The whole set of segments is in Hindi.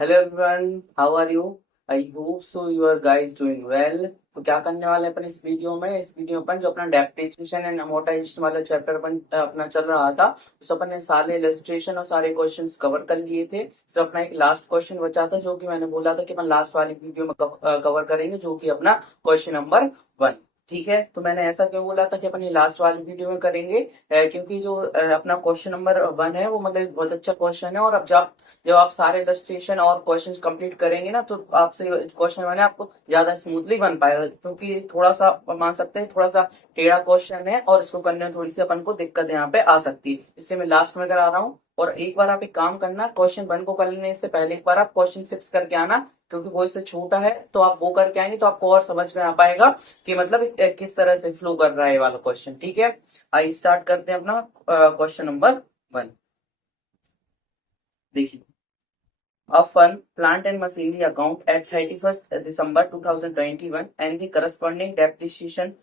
Hello everyone, how are you? I hope so you are guys doing well. तो क्या करने वाले हैं अपन इस वीडियो में अपन जो अपना डेप्रिसिएशन एंड अमोर्टाइजेशन वाला चैप्टर अपन अपना चल रहा था, उस अपन ने सारे इलस्ट्रेशन और सारे क्वेश्चंस कवर कर लिए थे। सिर्फ अपना एक लास्ट क्वेश्चन बचा था जो कि मैंने बोला था कि अपन लास्ट वाली वीडियो में कवर करेंगे, जो कि अपना क्वेश्चन नंबर 1। ठीक है, तो मैंने ऐसा क्यों बोला था कि अपन ये लास्ट वाली वीडियो में करेंगे? क्योंकि जो अपना क्वेश्चन नंबर 1 है वो मतलब एक बहुत अच्छा क्वेश्चन है, और अब जब आप सारे इलस्ट्रेशन और क्वेश्चंस कंप्लीट करेंगे ना, तो आपसे क्वेश्चन मैंने आपको ज्यादा स्मूथली बन पाएगा, क्योंकि थोड़ा सा मान सकते हैं थोड़ा सा टेढ़ा क्वेश्चन है और इसको करने में थोड़ी सी अपन को दिक्कत यहाँ पे आ सकती है, इसलिए मैं लास्ट में करा रहा हूँ। और एक बार आप एक काम करना, क्वेश्चन 1 को करने से पहले एक बार आप क्वेश्चन 6 करके आना, क्योंकि वो इससे छोटा है, तो आप वो करके आएंगे तो आपको और समझ में आ पाएगा कि मतलब किस तरह से फ्लो कर रहा है ये वाला क्वेश्चन। ठीक है, आइए स्टार्ट करते हैं अपना क्वेश्चन नंबर 1। देखिए, a fund, plant and machinery account at 31st December 2021 and the corresponding depreciation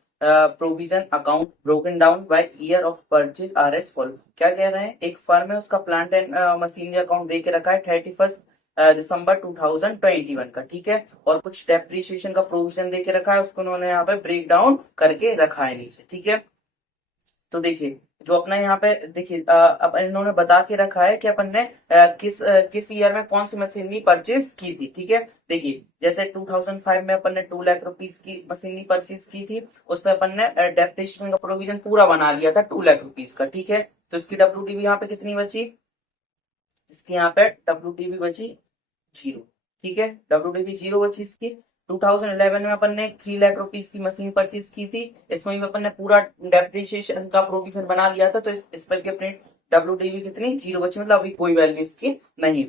provision account broken down by year of purchase are as follow। क्या कह रहे हैं, एक फर्म है, उसका प्लांट एंड मशीनरी अकाउंट दे के रखा है 31st दिसंबर 2021 का। ठीक है, और कुछ डेप्रिसिएशन का प्रोविजन दे के रखा है, उसको उन्होंने यहाँ पे ब्रेक डाउन करके रखा है नीचे। ठीक है, तो देखिए जो अपना यहाँ पे देखिए अब इन्होंने बता के रखा है कि अपन ने किस ईयर में कौन सी मशीनरी परचेज की थी। ठीक है, देखिए जैसे 2005 में अपन ने 2 लाख रुपीज की मशीनरी परचेज की थी, उसमें अपन ने डेप्रिसिएशन का प्रोविजन पूरा बना लिया था 2 लाख रुपीज का। ठीक है, तो इसकी डब्ल्यूडीवी यहाँ पे कितनी बची? इसकी यहाँ पे डब्ल्यूडीवी बची 0। ठीक है, डब्ल्यूडीवी 0 बची इसकी। 2011 में अपन ने 3 लाख रुपीज की मशीन परचेज की थी, इसमें भी अपन ने पूरा डेप्रिसिएशन का प्रोविजन बना लिया था, तो इस पर भी अपनी डब्ल्यूडीवी कितनी 0 बची, मतलब अभी कोई वैल्यू इसकी नहीं।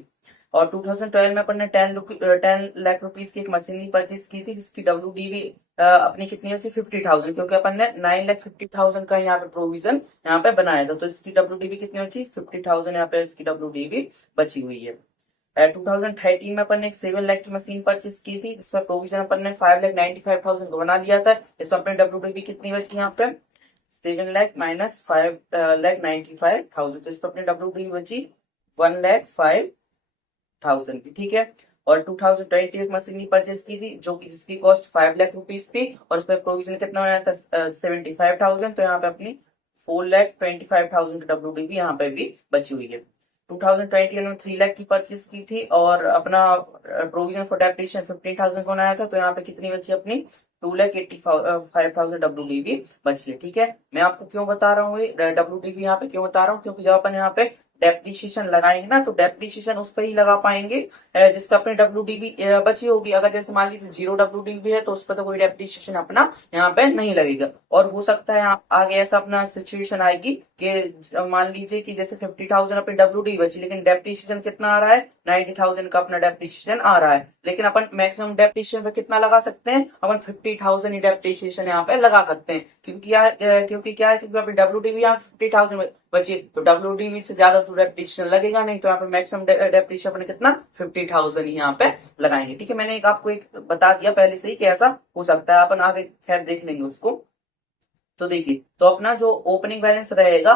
और 2012 में अपन ने 10 लाख रुपीज की एक मशीनरी परचेज की थी, जिसकी डब्ल्यूडीवी अपनी कितनी बची 50,000, क्योंकि अपन ने 9,50,000 का यहाँ पे प्रोविजन यहाँ पे बनाया था, तो इसकी डब्ल्यूडीवी कितनी बची 50,000, यहाँ पे इसकी डब्ल्यूडीवी बची हुई है। 2013 में अपन ने एक 7 लाख की मशीन परचेज की थी, जिसमें प्रोविजन अपन ने 5,95,000 का बना लिया था, इसमें अपने डब्ल्यूडीवी कितनी बची यहाँ पे 7 लाख माइनस 5,95,000, तो इसमें अपने डब्ल्यूडीवी बची 1,05,000 की। ठीक है, और 2020 एक मशीन परचेज की थी, जो कि जिसकी कॉस्ट 5 लाख रुपीज थी, और उसमें प्रोविजन कितना बनाया था 75,000, तो यहाँ पे अपनी 4,25,000 की डब्ल्यूडीवी यहाँ पे भी बची हुई है। 2020 में 3 लाख की परचेज की थी, और अपना प्रोविजन फॉर डेप्रिसिएशन 15,000 को बनाया था, तो यहाँ पे कितनी बची अपनी 2,85,000 डब्ल्यूडीवी बची है। ठीक है, मैं आपको क्यों बता रहा हूँ ये डब्ल्यूडीवी यहाँ पे क्यों बता रहा हूँ, क्योंकि जब अपन यहाँ पे डेप्रिसिएशन लगाएंगे ना, तो डेप्रिसिएशन उस पर ही लगा पाएंगे जिसपे अपने डब्ल्यूडीवी बची होगी। अगर जैसे मान लीजिए 0 डब्ल्यूडीवी है, तो उस पर तो कोई डेप्रिसिएशन अपना यहाँ पे नहीं लगेगा। और हो सकता है आगे ऐसा अपना सिचुएशन आएगी कि मान लीजिए कि जैसे 50,000 अपनी डब्ल्यूडीवी बची, लेकिन डेप्रिसिएशन कितना आ रहा है 90,000 का अपना डेप्रिसिएशन आ रहा है, लेकिन अपन मैक्सिमम डेप्रिसिएशन पे कितना लगा सकते हैं, अपन 50,000 ही डेप्रिसिएशन यहाँ पे लगा सकते हैं। क्योंकि क्या है, क्योंकि अपनी डब्ल्यूडीवी यहाँ 50,000 बची, तो डब्ल्यूडीवी से ज्यादा तो डेप्रिसिएशन लगेगा नहीं, तो यहाँ पे मैक्सिमम डेप्रिसिएशन अपने कितना 50,000 ही यहाँ पे लगाएंगे। ठीक है, मैंने आपको एक बता दिया पहले से ही कि ऐसा हो सकता है, अपन आगे खैर देख लेंगे उसको। तो देखिए, तो अपना जो ओपनिंग बैलेंस रहेगा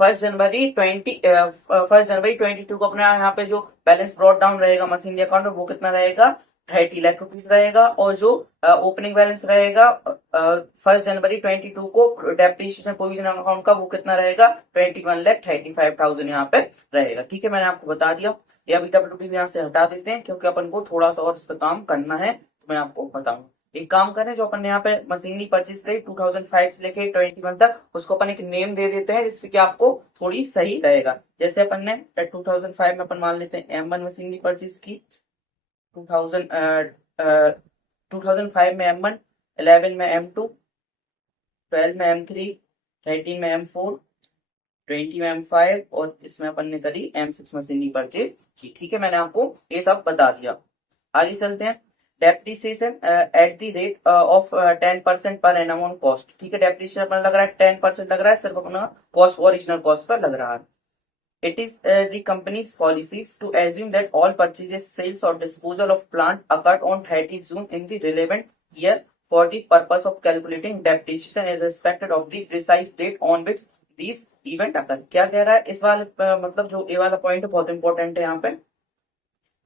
1 जनवरी 2022 को अपना यहाँ पे जो बैलेंस ब्रॉट डाउन रहेगा मशीनरी अकाउंट में, वो कितना रहेगा 30 लाख रुपीज रहेगा। और जो ओपनिंग बैलेंस रहेगा 1 जनवरी 2022 को डेप्रिसिएशन प्रोविजन अकाउंट का, वो कितना रहेगा 21,35,000 यहाँ पे रहेगा। ठीक है, मैंने आपको बता दिया। ये अभी डब्ल्यूडीवी यहाँ से हटा देते हैं, क्योंकि अपन को थोड़ा सा और इस पर काम करना है, तो मैं आपको बताऊंगा। एक काम करें, जो अपन ने यहाँ पे मशीनरी परचेज करी 2005 से लेके 21 तक, उसको अपन एक नेम दे देते हैं, जिससे कि आपको थोड़ी सही रहेगा। जैसे अपन ने 2005 में अपन मान लेते हैं M1 मशीनरी परचेज की, 2000 2005 में M1, 11 में M2, 12 में M3, 13 में M4, 20 में M5, और इसमें अपन ने करी M6 मशीनरी परचेज की। ठीक है, मैंने आपको ये सब बता दिया। आगे चलते हैं। Depreciation at the rate of 10% per annum on cost. ठीक है, डेप्रिसिएशन अपना लग रहा है 10% लग रहा है, सिर्फ अपना कॉस्ट ओरिजिनल कॉस्ट पर लग रहा है। It is the company's policies to assume that all purchases, sales, or disposal of plant occurred on 30 June in the relevant year for the purpose of calculating depreciation irrespective of the precise date on which these event occur। क्या कह रहा है इस वाले मतलब जो ये वाला पॉइंट है बहुत इंपॉर्टेंट है यहाँ पे।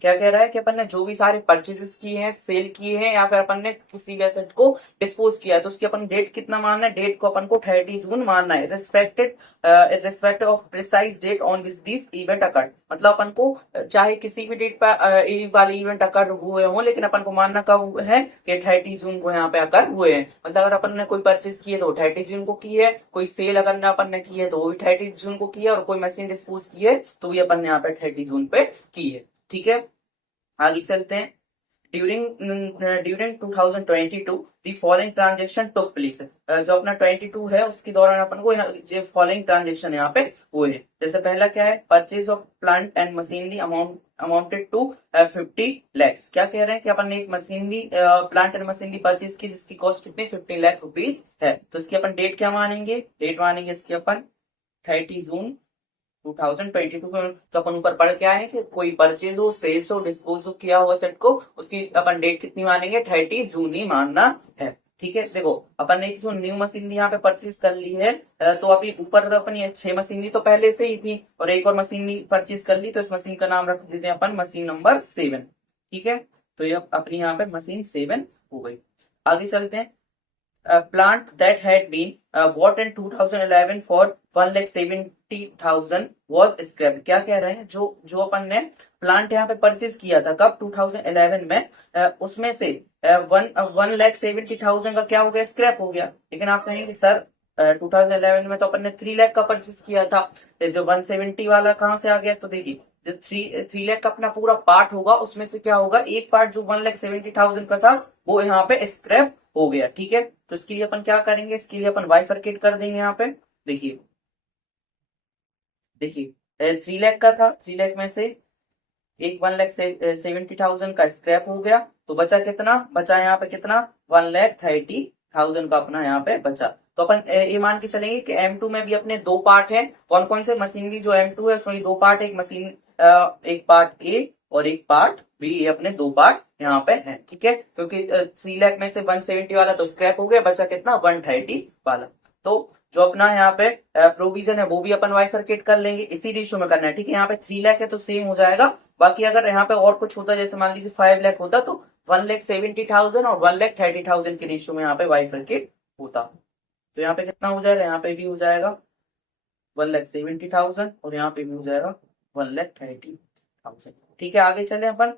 क्या कह रहा है कि अपन ने जो भी सारे परचेजेस किए हैं, सेल किए हैं, या फिर अपन ने किसी भी एसेट को डिस्पोज किया है, तो उसकी अपन डेट कितना मानना है, डेट को अपन को 30 जून मानना है, respect of precise date on which this event occurred. मतलब अपन को चाहे किसी भी डेट पर वाले इवेंट अकर हुए हों, लेकिन अपन को मानना कब है कि 30 जून को यहाँ पे अकर हुए हैं। मतलब अगर अपन ने कोई परचेज की है तो 30 जून को की है, कोई सेल अगर अपन ने की है तो वो भी 30 जून को की है, और कोई मशीन डिस्पोज की है तो भी अपन ने यहाँ पे 30 जून पे की है। ठीक है, आगे चलते हैं। During 2022 the following transaction took place. जो अपना 22 है उसके दौरान अपन को जो फॉलोइंग ट्रांजेक्शन यहाँ पे हुए हैं। जैसे पहला क्या है, purchase of plant and machinery amounted to 50 lakhs. क्या कह रहे हैं कि अपन ने एक machinery plant and machinery purchase की जिसकी कॉस्ट कितनी 50 लाख रुपीज है। तो इसकी अपन डेट क्या मानेंगे, डेट मानेंगे इसकी अपन 30 जून 2022 को। तो अपन ऊपर पढ़ के आए हैं कि कोई परचेज हो, सेल्स हो, डिस्पोज हो किया हुआ सेट को, उसकी अपन डेट कितनी मानेंगे, 30 जून ही मानना है। ठीक है, देखो अपन ने एक जो न्यू मशीन यहाँ पे परचेज कर ली है, तो अभी ऊपर तो अपन ये 6 मशीनरी तो पहले से ही थी, और एक और मशीनरी परचेज कर ली, तो इस मशीन का नाम रख देते हैं अपन मशीन नंबर 7। ठीक है, तो ये अपनी यहाँ पे मशीन 7 हो गई। आगे चलते हैं। Plant that had been bought in 2011 for 1,70,000 was scrapped। क्या कह रहे हैं, जो जो अपन ने प्लांट यहाँ पे परचेज किया था कब 2011 में, उसमें से 1,70,000 का क्या हो गया, स्क्रैप हो गया। लेकिन आप कहेंगे सर 2011 में तो अपन ने 3 लाख का परचेज किया था, जो 170 वाला कहाँ से आ गया। तो देखिए जो 3 लाख का अपना पूरा पार्ट होगा उसमें से क्या होगा, एक पार्ट जो 1,70,000 का था वो यहाँ पे स्क्रैप हो गया। ठीक है, तो इसके लिए अपन क्या करेंगे, इसके लिए अपन बाइफरकेट कर देंगे। यहाँ पे देखिए देखिए 3 लाख का था, 3 लाख में से एक 1,70,000 का स्क्रैप हो गया, तो बचा कितना, बचा यहाँ पे कितना 1,30,000 का अपना यहाँ पे बचा। तो अपन ये मान के चलेंगे कि M2 में भी अपने 2 पार्ट हैं। कौन कौन से, मशीनरी जो M2 है उसमें 2 पार्ट है, एक मशीन एक पार्ट ए और एक पार्ट बी, ये अपने 2 पार्ट यहाँ पे हैं। ठीक है, क्योंकि 3 लाख में से 170 वाला तो स्क्रैप हो गया, बचा कितना 130 वाला। तो जो अपना यहाँ पे प्रोविजन है वो भी अपन बाइफरकेट कर लेंगे, इसी रेशियो में करना है। ठीक है, यहाँ पे 3 लाख है तो सेम हो जाएगा। बाकी अगर यहाँ पे और कुछ होता, जैसे मान लीजिए 5 लाख होता, तो 1,70,000 और 1,30,000 के रेशियो में यहाँ पे बाइफरकेट होता। तो यहाँ पे कितना हो जाएगा, यहाँ पे भी हो जाएगा 1,70,000 और यहाँ पे भी हो जाएगा 1,30,000। ठीक है, आगे चले अपन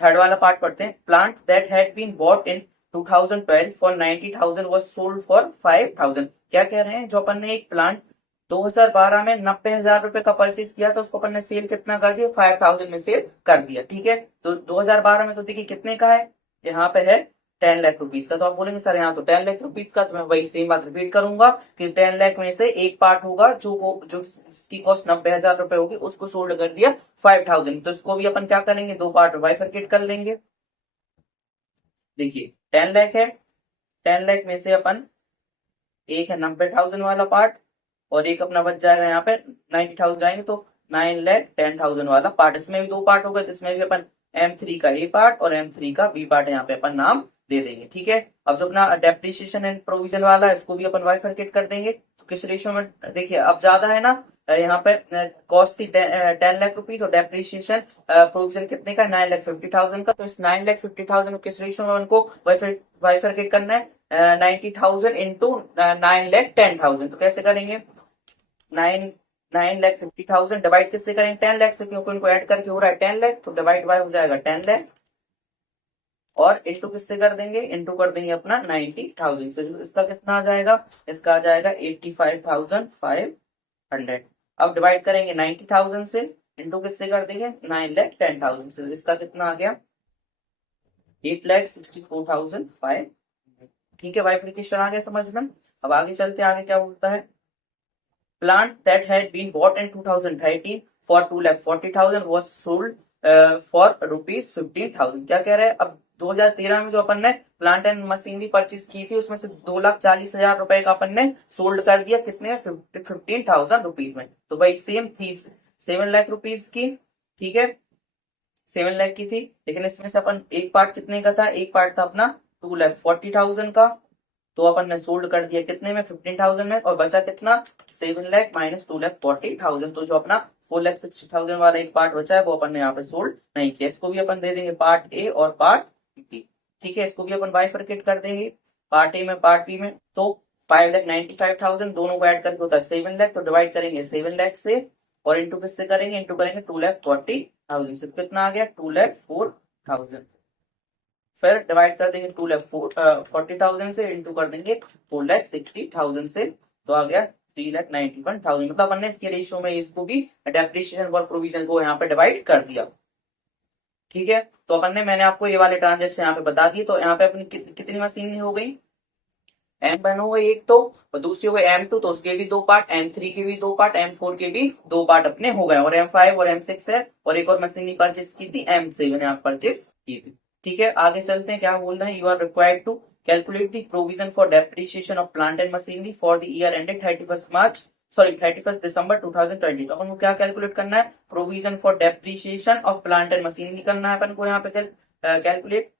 थर्ड वाला पार्ट पढ़ते हैं। Plant that had been bought in 2012 for 90,000 was sold for 5,000। क्या कह रहे हैं, जो अपन ने एक प्लांट 2012 में 90,000 रुपए का परचेज किया था, उसको अपन ने सेल कितना कर दिया, 5,000 में सेल कर दिया। ठीक है, तो 2012 में तो देखिए कितने का है, यहाँ पे है 10 लाख रुपीज का। तो आप बोलेंगे सर यहाँ तो 10 लाख रुपीज का, तो मैं वही सेम बात रिपीट करूंगा कि 10 लाख में से एक पार्ट होगा जो जिसकी कॉस्ट 90,000 रुपए होगी, उसको सोल्ड कर दिया 5,000। तो इसको भी अपन क्या करेंगे, 2 पार्ट बाइफरकेट कर लेंगे। देखिए 10 लाख है, 10 लाख में से अपन एक है 90,000 वाला पार्ट, और एक अपना बच जाएगा यहाँ पे 90,000 जाएंगे, तो 9,10,000 वाला पार्ट। इसमें भी 2 पार्ट हो गए, जिसमें भी अपन M3 का ए पार्ट और M3 का बी पार्ट यहाँ पे अपन नाम दे देंगे। ठीक है, अब जो अपना डेप्रिसिएशन एंड प्रोविजन वाला है इसको भी अपन बाइफरकेट कर देंगे। तो किस रेशियो में, देखिए अब ज्यादा है ना, यहाँ पे कॉस्ट थी 10 लाख रुपीज और डेप्रिसिएशन प्रोविजन कितने का, 9,50,000 का। तो इस 9,50,000 को किस रेशियो में उनको बाइफरकेट करना है, 90,000 इंटू 9,10,000। तो कैसे करेंगे, 9,50,000 डिवाइड किससे करेंगे, 10 लाख से, क्योंकि उनको ऐड करके हो रहा है 10 लाख, तो डिवाइड बाय हो जाएगा 10 लाख, और इंटू किससे कर देंगे, इंटू कर देंगे अपना 90,000 से। इसका कितना आ जाएगा, इसका आ जाएगा 85,500। अब डिवाइड करेंगे 90,000 से, इंटू किससे कर देंगे 9,10,000 से। इसका कितना आ गया 8,64,500। ठीक है, बाइफरकेशन आ गया समझ में। अब आगे चलते हैं, आगे क्या बोलता है। Plant that had been bought in 2013 for 2,40,000 was sold for rupees 15,000। क्या कह रहे हैं, अब 2013 में जो अपन ने प्लांट एंड मशीनरी परचेज की थी उसमें से 2,40,000 रुपए का अपन ने सोल्ड कर दिया, कितने में 15,000 रुपीज में। तो भाई सेम थी 7 लाख रुपीज की। ठीक है, 7 लाख की थी, लेकिन इसमें से अपन एक पार्ट कितने का था, एक पार्ट था अपना 2,40,000 का, तो अपन ने सोल्ड कर दिया कितने में 15,000 में, और बचा कितना 7 लाख माइनस 2,40,000। तो जो अपना 4,60,000 वाला एक पार्ट बचा है, वो अपन ने यहाँ पे सोल्ड नहीं किया, इसको भी अपन दे देंगे पार्ट ए और पार्ट बी। ठीक है, इसको भी अपन बाइफरकेट कर देंगे, पार्ट ए में पार्ट बी में। तो 5,95,000 दोनों को ऐड करके होता है 7 लाख, तो डिवाइड करेंगे 7 लाख से और इंटू किससे करेंगे, इंटू करेंगे 2,40,000 से। कितना आ गया, 2,04,000। फिर डिवाइड कर देंगे 2,40,000 से, इंटू कर देंगे 4,60,000 से, तो आ गया 3,91,000। मतलब हमने इसके रेशियो में इसको भी डेप्रिसिएशन और प्रोविजन को यहाँ पे डिवाइड कर दिया। ठीक है, तो अपन ने, मैंने आपको ये वाले ट्रांजेक्शन यहाँ पे बता दिए। तो यहाँ पे अपनी कितनी मशीन हो गई, M1 हो गई एक तो, और दूसरी हो गई M2, तो उसके भी दो पार्ट, M3 के भी दो पार्ट, M4 के भी दो पार्ट अपने हो गए, और M5 और M6 है, और एक और मशीन परचेस की थी M7 यहाँ परचेस की थी। ठीक है, आगे चलते हैं, क्या बोल रहे हैं, you are required to calculate the provision for depreciation of plant and machinery for the year ended 31 December 2020। तो अपन को क्या कैलकुलेट करना है, provision for depreciation of plant and machinery करना है अपन को यहाँ पे कैलकुलेट।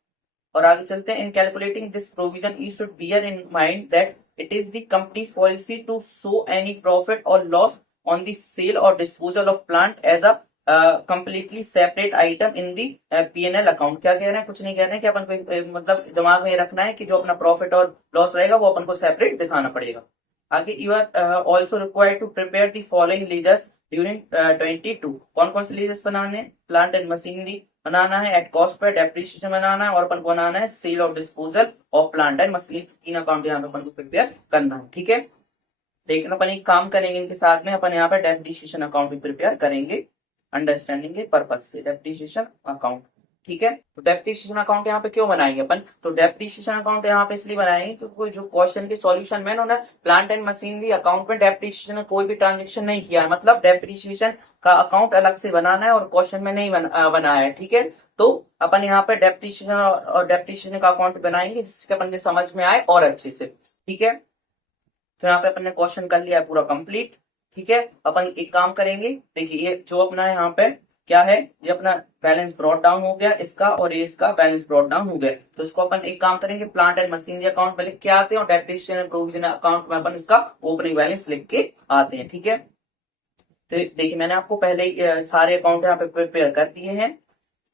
और आगे चलते हैं, in calculating this provision you should bear in mind that it is the company's policy to show any profit और लॉस ऑन द सेल और disposal of plant as a completely separate item in the P&L account. क्या कह रहे हैं, कुछ नहीं कह रहे हैं कि अपन को मतलब दिमाग में रखना है कि जो अपना प्रॉफिट और लॉस रहेगा वो अपन को सेपरेट दिखाना पड़ेगा। आगे, you are also required to prepare the following ledgers during 22। कौन कौन से लीजर्स बनाने, प्लांट एंड मशीनरी बनाना है, एट कॉस्ट पे डेप्रिसिएशन बनाना है, और अपन को बनाना है सेल और disposal of plant and machinery. तीन अकाउंट यहाँ पे अपन को प्रिपेयर करना है। ठीक है, लेकिन अपन एक काम करेंगे इनके साथ में, अपन यहाँ पे डेप्रिसिएशन अकाउंट भी प्रिपेयर करेंगे अंडरस्टैंडिंग के पर्पज से, डेप्रिसिएशन अकाउंट। ठीक है, तो डेप्रिसिएशन अकाउंट यहाँ पे क्यों बनाएंगे अपन, तो डेप्रिसिएशन अकाउंट यहाँ पे इसलिए बनाएंगे क्योंकि जो क्वेश्चन के सॉल्यूशन में उन्होंने प्लांट एंड मशीनरी अकाउंट में डेप्रिसिएशन का कोई भी ट्रांजेक्शन नहीं किया है, मतलब डेप्रिसिएशन का अकाउंट अलग से बनाना है और क्वेश्चन में नहीं बनाया है। ठीक है, तो अपन यहाँ पे डेप्रिसिएशन और डेप्रिसिएशन का अकाउंट बनाएंगे जिससे अपन के समझ में आए और अच्छे से। ठीक है, तो यहाँ पे अपन ने क्वेश्चन कर लिया है पूरा कंप्लीट। ठीक है, अपन एक काम करेंगे, देखिए ये जो अपना यहाँ पे क्या है, ये अपना बैलेंस ब्रॉट डाउन हो गया इसका, और ये इसका बैलेंस ब्रॉट डाउन हो गया। तो इसको अपन एक काम करेंगे, प्लांट एंड मशीनरी अकाउंट में लिख के आते हैं, और डेप्रिसिएशन एंड प्रोविजन अकाउंट में अपन इसका ओपनिंग बैलेंस लिख के आते हैं। ठीक है, तो देखिए मैंने आपको पहले ही सारे अकाउंट यहाँ पे प्रिपेयर कर दिए हैं।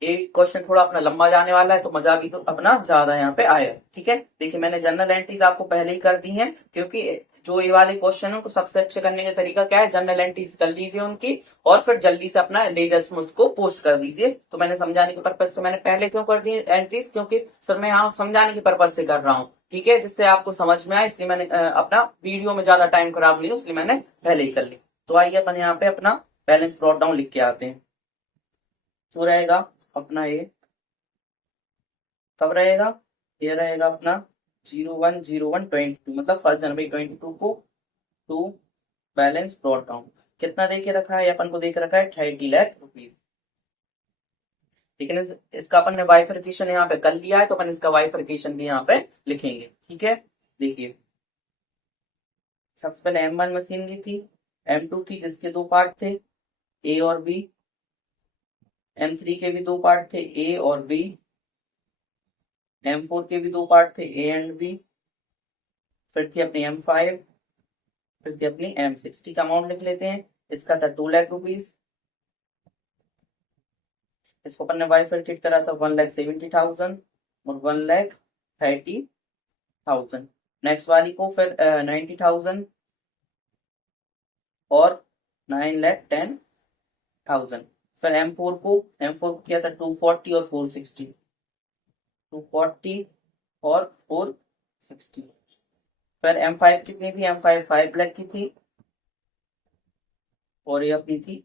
एक क्वेश्चन थोड़ा अपना लंबा जाने वाला है, तो मजा भी तो अपना ज्यादा यहाँ पे आया। ठीक है, देखिए मैंने जनरल एंट्रीज आपको पहले ही कर दी हैं, क्योंकि जो ये वाले क्वेश्चन है उनको सबसे अच्छे करने का तरीका क्या है, जनरल एंट्रीज कर लीजिए उनकी, और फिर जल्दी से अपना लेजर्स में उसको पोस्ट कर दीजिए। तो मैंने समझाने के पर्पज से मैंने पहले क्यों कर दी एंट्रीज, क्योंकि सर मैं यहाँ समझाने के पर्पज से कर रहा हूँ। ठीक है, जिससे आपको समझ में आए, इसलिए मैंने अपना वीडियो में ज्यादा टाइम खराब नहीं हो, इसलिए मैंने पहले ही कर ली। तो आइए अपन यहाँ पे अपना बैलेंस ब्रॉट डाउन लिख के आते हैं। तो रहेगा अपना ये कब रहेगा, ये रहेगा अपना 01/01/22, मतलब 1 जनवरी 22 को टू बैलेंस ब्रॉट डाउन। कितना दे के रखा है, अपन को दे के रखा है 30 लाख रुपीज। लेकिन इसका अपन ने बाइफरकेशन यहाँ पे कर लिया है, तो अपन इसका बाइफरकेशन भी यहाँ पे लिखेंगे। ठीक है, देखिए सबसे पहले M1 मशीनरी थी, M2 थी जिसके दो पार्ट थे ए और बी, M3 के भी दो पार्ट थे ए और बी, M4 के भी दो पार्ट थे ए एंड बी, फिर थी अपनी M5, फिर थी अपनी M6। ठीक, अमाउंट लिख लेते हैं। इसका था 2 लाख रुपीज, इसको अपन ने बाइफरकेट करा था 1,70,000 और 1,30,000। नेक्स्ट वाली को फिर 90,000 और 9,10,000। फिर M4 को किया था 240 और 460, 240 और 460। फिर M5 कितनी थी, M5 5 लाख की थी, और ये अपनी थी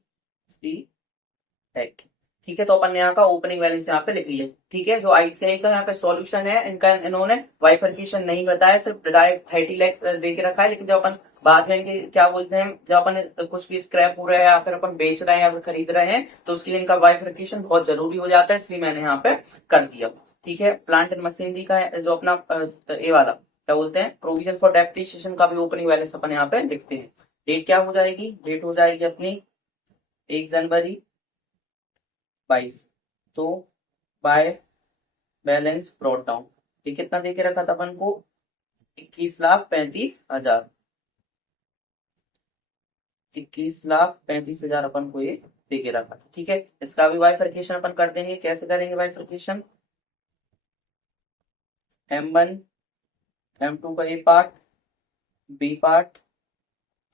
3 लाख की। ठीक है, तो अपन ने यहाँ का ओपनिंग बैलेंस यहाँ पे लिख लिया। ठीक है, जो ICAI का यहाँ पे सॉल्यूशन है, इनका इन्होंने बाइफरकेशन नहीं बताया, सिर्फ डायरेक्ट 30 लाख दे के रखा है। लेकिन जब अपन बाद में इनके क्या बोलते हैं, जब अपन कुछ भी स्क्रैप हो रहा है या फिर अपन बेच रहे हैं या फिर खरीद रहे हैं, तो उसके लिए इनका बाइफरकेशन बहुत जरूरी हो जाता है, इसलिए मैंने यहाँ पे कर दिया। ठीक है, प्लांट एंड मशीनरी का जो अपना ये वाला क्या बोलते हैं, प्रोविजन फॉर डेप्रिसिएशन का भी ओपनिंग बैलेंस अपन यहाँ पे लिखते हैं। डेट क्या हो जाएगी, डेट हो जाएगी अपनी 1 जनवरी 22। तो बाय बैलेंस ब्रॉट डाउन, ये कितना देके रखा था अपन को, 21,35,000। 21,35,000 अपन को ये दे के रखा था। ठीक है, इसका भी बाइफरकेशन अपन कर देंगे। कैसे करेंगे बाइफरकेशन? M1 M2 का ये पार्ट, बी पार्ट,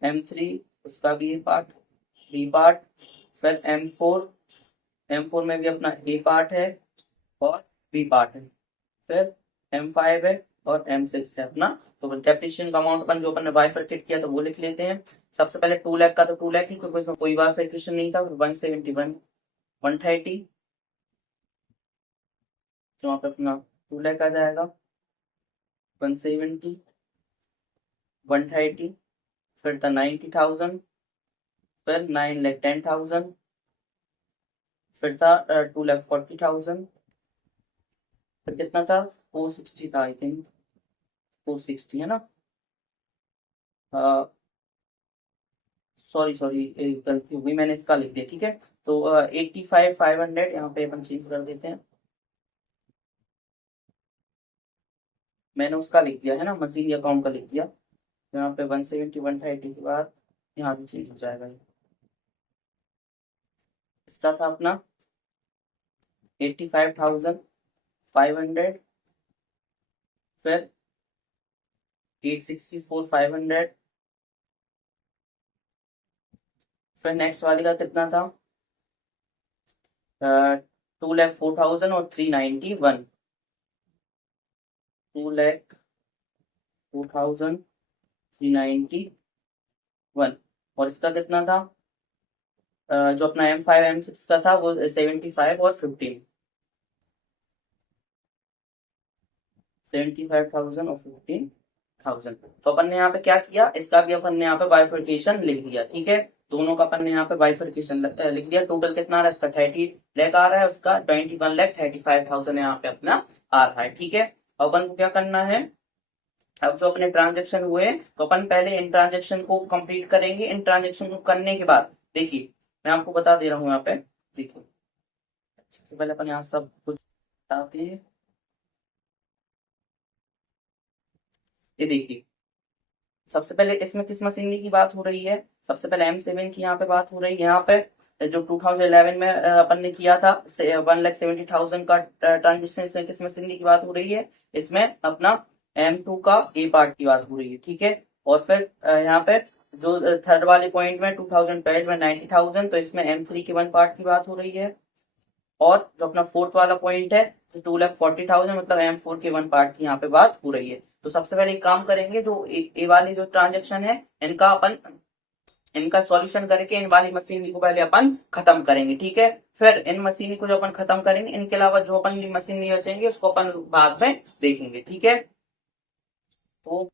M3 उसका भी ये पार्ट, बी पार्ट, फिर M4 में भी अपना ए पार्ट है और बी पार्ट है, फिर M5 है और M6 है अपना। तो डेप्रिसिएशन का अमाउंट अपन जो अपन ने बाइफरकेट किया था वो लिख लेते हैं। सबसे पहले 2 लाख का तो 2 लाख ही, क्योंकि उसमें कोई बाइफरकेशन नहीं था। 171 130, तो वहां पे अपना 2 लाख आ जाएगा। 170 130, फिर था 90,000, फिर 9,10,000, फिर था 2,40,000, फिर कितना था? 460 था आई थिंक, 460 है ना। सॉरी एक गलती हो गई, मैंने इसका लिख दिया। ठीक है, तो 85,500 यहाँ पे अपन चेंज कर देते हैं। मैंने उसका लिख दिया है ना, मशीन अकाउंट का लिख दिया। तो यहाँ पे 170 130 के बाद यहाँ से चेंज हो जाएगा। इसका था अपना 85,500, फिर 864,500, फिर नेक्स्ट वाले का कितना था? 2,04,000 और 391, 2,04,391। और इसका कितना था? जो अपना M5 M6 का था वो 75 और 15, 75,000 और 15,000। तो अपन ने यहाँ पे क्या किया? इसका भी अपन ने यहाँ पे बाइफरकेशन लिख दिया। ठीक है, दोनों का अपन ने यहाँ पे बाइफरकेशन लिख दिया। टोटल कितना आ रहा है इसका? 30 लाख आ रहा है, उसका 21,35,000 यहाँ पे अपना आ रहा है। ठीक है, अपन को क्या करना है? अब जो अपने ट्रांजेक्शन हुए तो अपन पहले इन ट्रांजेक्शन को कंप्लीट करेंगे। इन ट्रांजेक्शन को करने के बाद देखिए मैं आपको बता दे रहा हूँ यहाँ पे। देखिए सबसे पहले अपन यहाँ सब कुछ बताते हैं। ये देखिए सबसे पहले इसमें किस मशीनरी की बात हो रही है? सबसे पहले M7 की यहाँ पे बात हो रही है। यहाँ पे जो 2011 में अपन ने किया था 1,70,000 का ट्रांजेक्शन, इसमें किस मशीनरी की बात हो रही है? इसमें अपना M2 का ए पार्ट की बात हो रही है। ठीक है, और फिर यहाँ पे जो थर्ड वाले पॉइंट में 2012 में 90,000, तो इसमें M3 के 1 पार्ट की बात हो रही है। और जो अपना फोर्थ वाला पॉइंट है 2,40,000, मतलब M4 के 1 पार्ट की यहाँ पे बात हो रही है। तो सबसे पहले एक काम करेंगे, जो ए वाली जो ट्रांजेक्शन है इनका सॉल्यूशन करके इन वाली मशीनरी को पहले अपन खत्म करेंगे। ठीक है, फिर इन मशीनरी को जो अपन खत्म करेंगे, इनके अलावा जो अपन मशीनरी बचेंगे उसको अपन बाद में देखेंगे। ठीक है, तो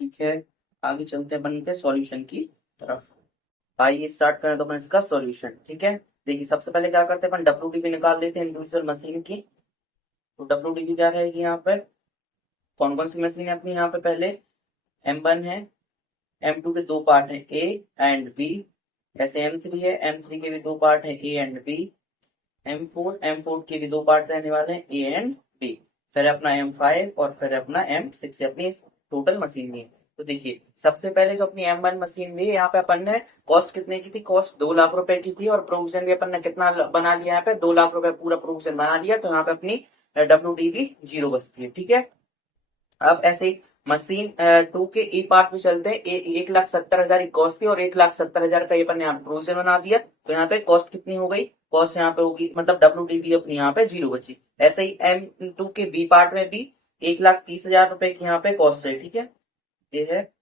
ठीक है, आगे चलते हैं अपन के सॉल्यूशन की तरफ। आइए स्टार्ट करें तो अपन इसका सॉल्यूशन। ठीक है, देखिए सबसे पहले क्या करते हैं अपन WDV निकाल लेते हैं इंडिविजुअल मशीन की। तो WDV क्या रहेगी? यहाँ पर कौन कौन सी मशीन है अपनी? यहाँ पे पहले M1 है, M2 के 2 पार्ट है A एंड B, ऐसे M3 है, M3 के भी 2 पार्ट है A एंड B, M4 के भी 2 पार्ट रहने वाले हैं A एंड B, फिर अपना M5 और फिर अपना M6 अपनी टोटल मशीन है। तो देखिए सबसे पहले जो अपनी M1 मशीन ली यहाँ पे अपन ने कॉस्ट कितने की थी? कॉस्ट 2 लाख रुपए की थी, और प्रोविजन भी अपन ने कितना बना लिया? यहाँ पे 2 लाख रुपए पूरा प्रोविजन बना लिया। तो यहाँ पे अपनी WDV 0 बचती है। ठीक है, अब ऐसे ही मशीन 2 के ई पार्ट में चलते हैं। 1,70,000 की कॉस्ट थी और 1,70,000 का ये अपन यहाँ पे प्रोविजन बना दिया। तो यहाँ पे कॉस्ट कितनी हो गई? कॉस्ट यहाँ पे होगी, मतलब WDV अपनी यहाँ पे 0 बची। ऐसे ही M2 के बी पार्ट में भी 1,30,000 रुपए की यहाँ पे कॉस्ट है। ठीक है, ये है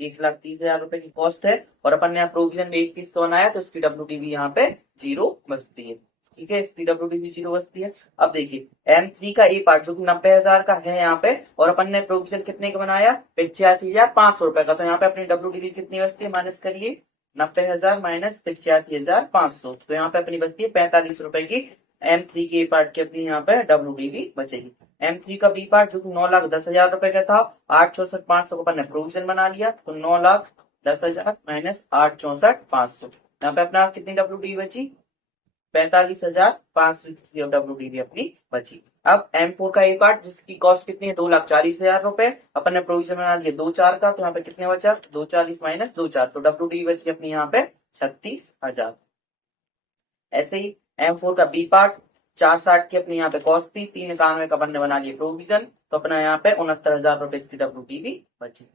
1,30,000 रुपए की कॉस्ट है, और अपन ने यहाँ प्रोविजन में 31 का बनाया, तो इसकी WDV यहाँ पे 0 बचती है। ठीक है, इसकी WDV 0 बचती है। अब देखिए M3 का ए पार्ट जो कि 90,000 का है यहाँ पे, और अपन ने प्रोविजन कितने का बनाया? 85,500 रुपए का। तो यहाँ पे अपनी WDV कितनी बचती है? माइनस करिए, 90,000 माइनस 85,500, तो यहाँ पे अपनी बचती है 45 रुपए की। M3 के पार्ट की अपनी यहाँ पे WDV बचेगी। M3 का बी पार्ट जो कि 9,10,000 रुपए का था, 8,64,500 को अपन ने प्रोविजन बना लिया, तो 9,10,000 माइनस 8,64,500, यहाँ पे अपना कितनी WDV बची? 45,500 WDV अपनी बची। अब M4 का ए पार्ट जिसकी कॉस्ट कितनी है 2,40,000 रुपए, अपन ने प्रोविजन बना लिया 2,4 का, तो यहाँ पे कितने बचा 240 माइनस 2,4, तो WD बची अपनी यहाँ पे 36,000। ऐसे ही M4 का बी पार्ट 460 की अपनी यहाँ पे कॉस्ट थी, 391 का अपन ने बना लिया प्रोविजन, तो अपना यहाँ पे 69,000 रुपए इसकी WD भी बची।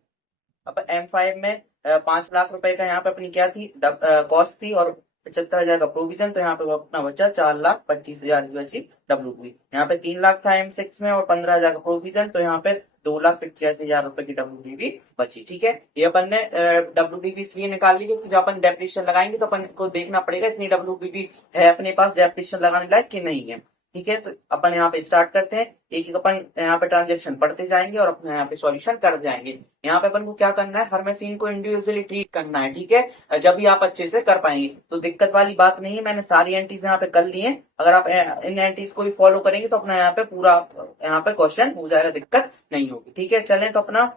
अब M5 में 5 लाख रुपए का यहाँ पे अपनी क्या थी कॉस्ट थी और 75,000 का प्रोविजन, तो यहाँ पे अपना बचा 4,25,000 की बची WD। यहाँ पे 3 लाख था M6 में और 15,000 का प्रोविजन, तो यहाँ पे 2,85,000 रुपए की WD भी बची। ठीक है, ये अपन ने WD भी इसलिए निकाल ली क्योंकि जब अपन डेप्रिसिएशन लगाएंगे तो अपन को देखना पड़ेगा इतनी WD है अपने पास डेप्रिसिएशन लगाने लायक कि नहीं है। ठीक है, तो अपन यहाँ पे स्टार्ट करते हैं, एक एक अपन यहाँ पे ट्रांजेक्शन पढ़ते जाएंगे और अपने यहाँ पे सॉल्यूशन कर जाएंगे। यहाँ पे अपन को क्या करना है, हर मशीन को इंडिविजुअली ट्रीट करना है। ठीक है, जब भी आप अच्छे से कर पाएंगे तो दिक्कत वाली बात नहीं है, मैंने सारी एंट्रीज यहाँ पे कर ली है। अगर आप इन एंट्रीज को भी फॉलो करेंगे तो अपना यहाँ पे पूरा यहाँ पे क्वेश्चन हो जाएगा, दिक्कत नहीं होगी। ठीक है, चलें तो अपना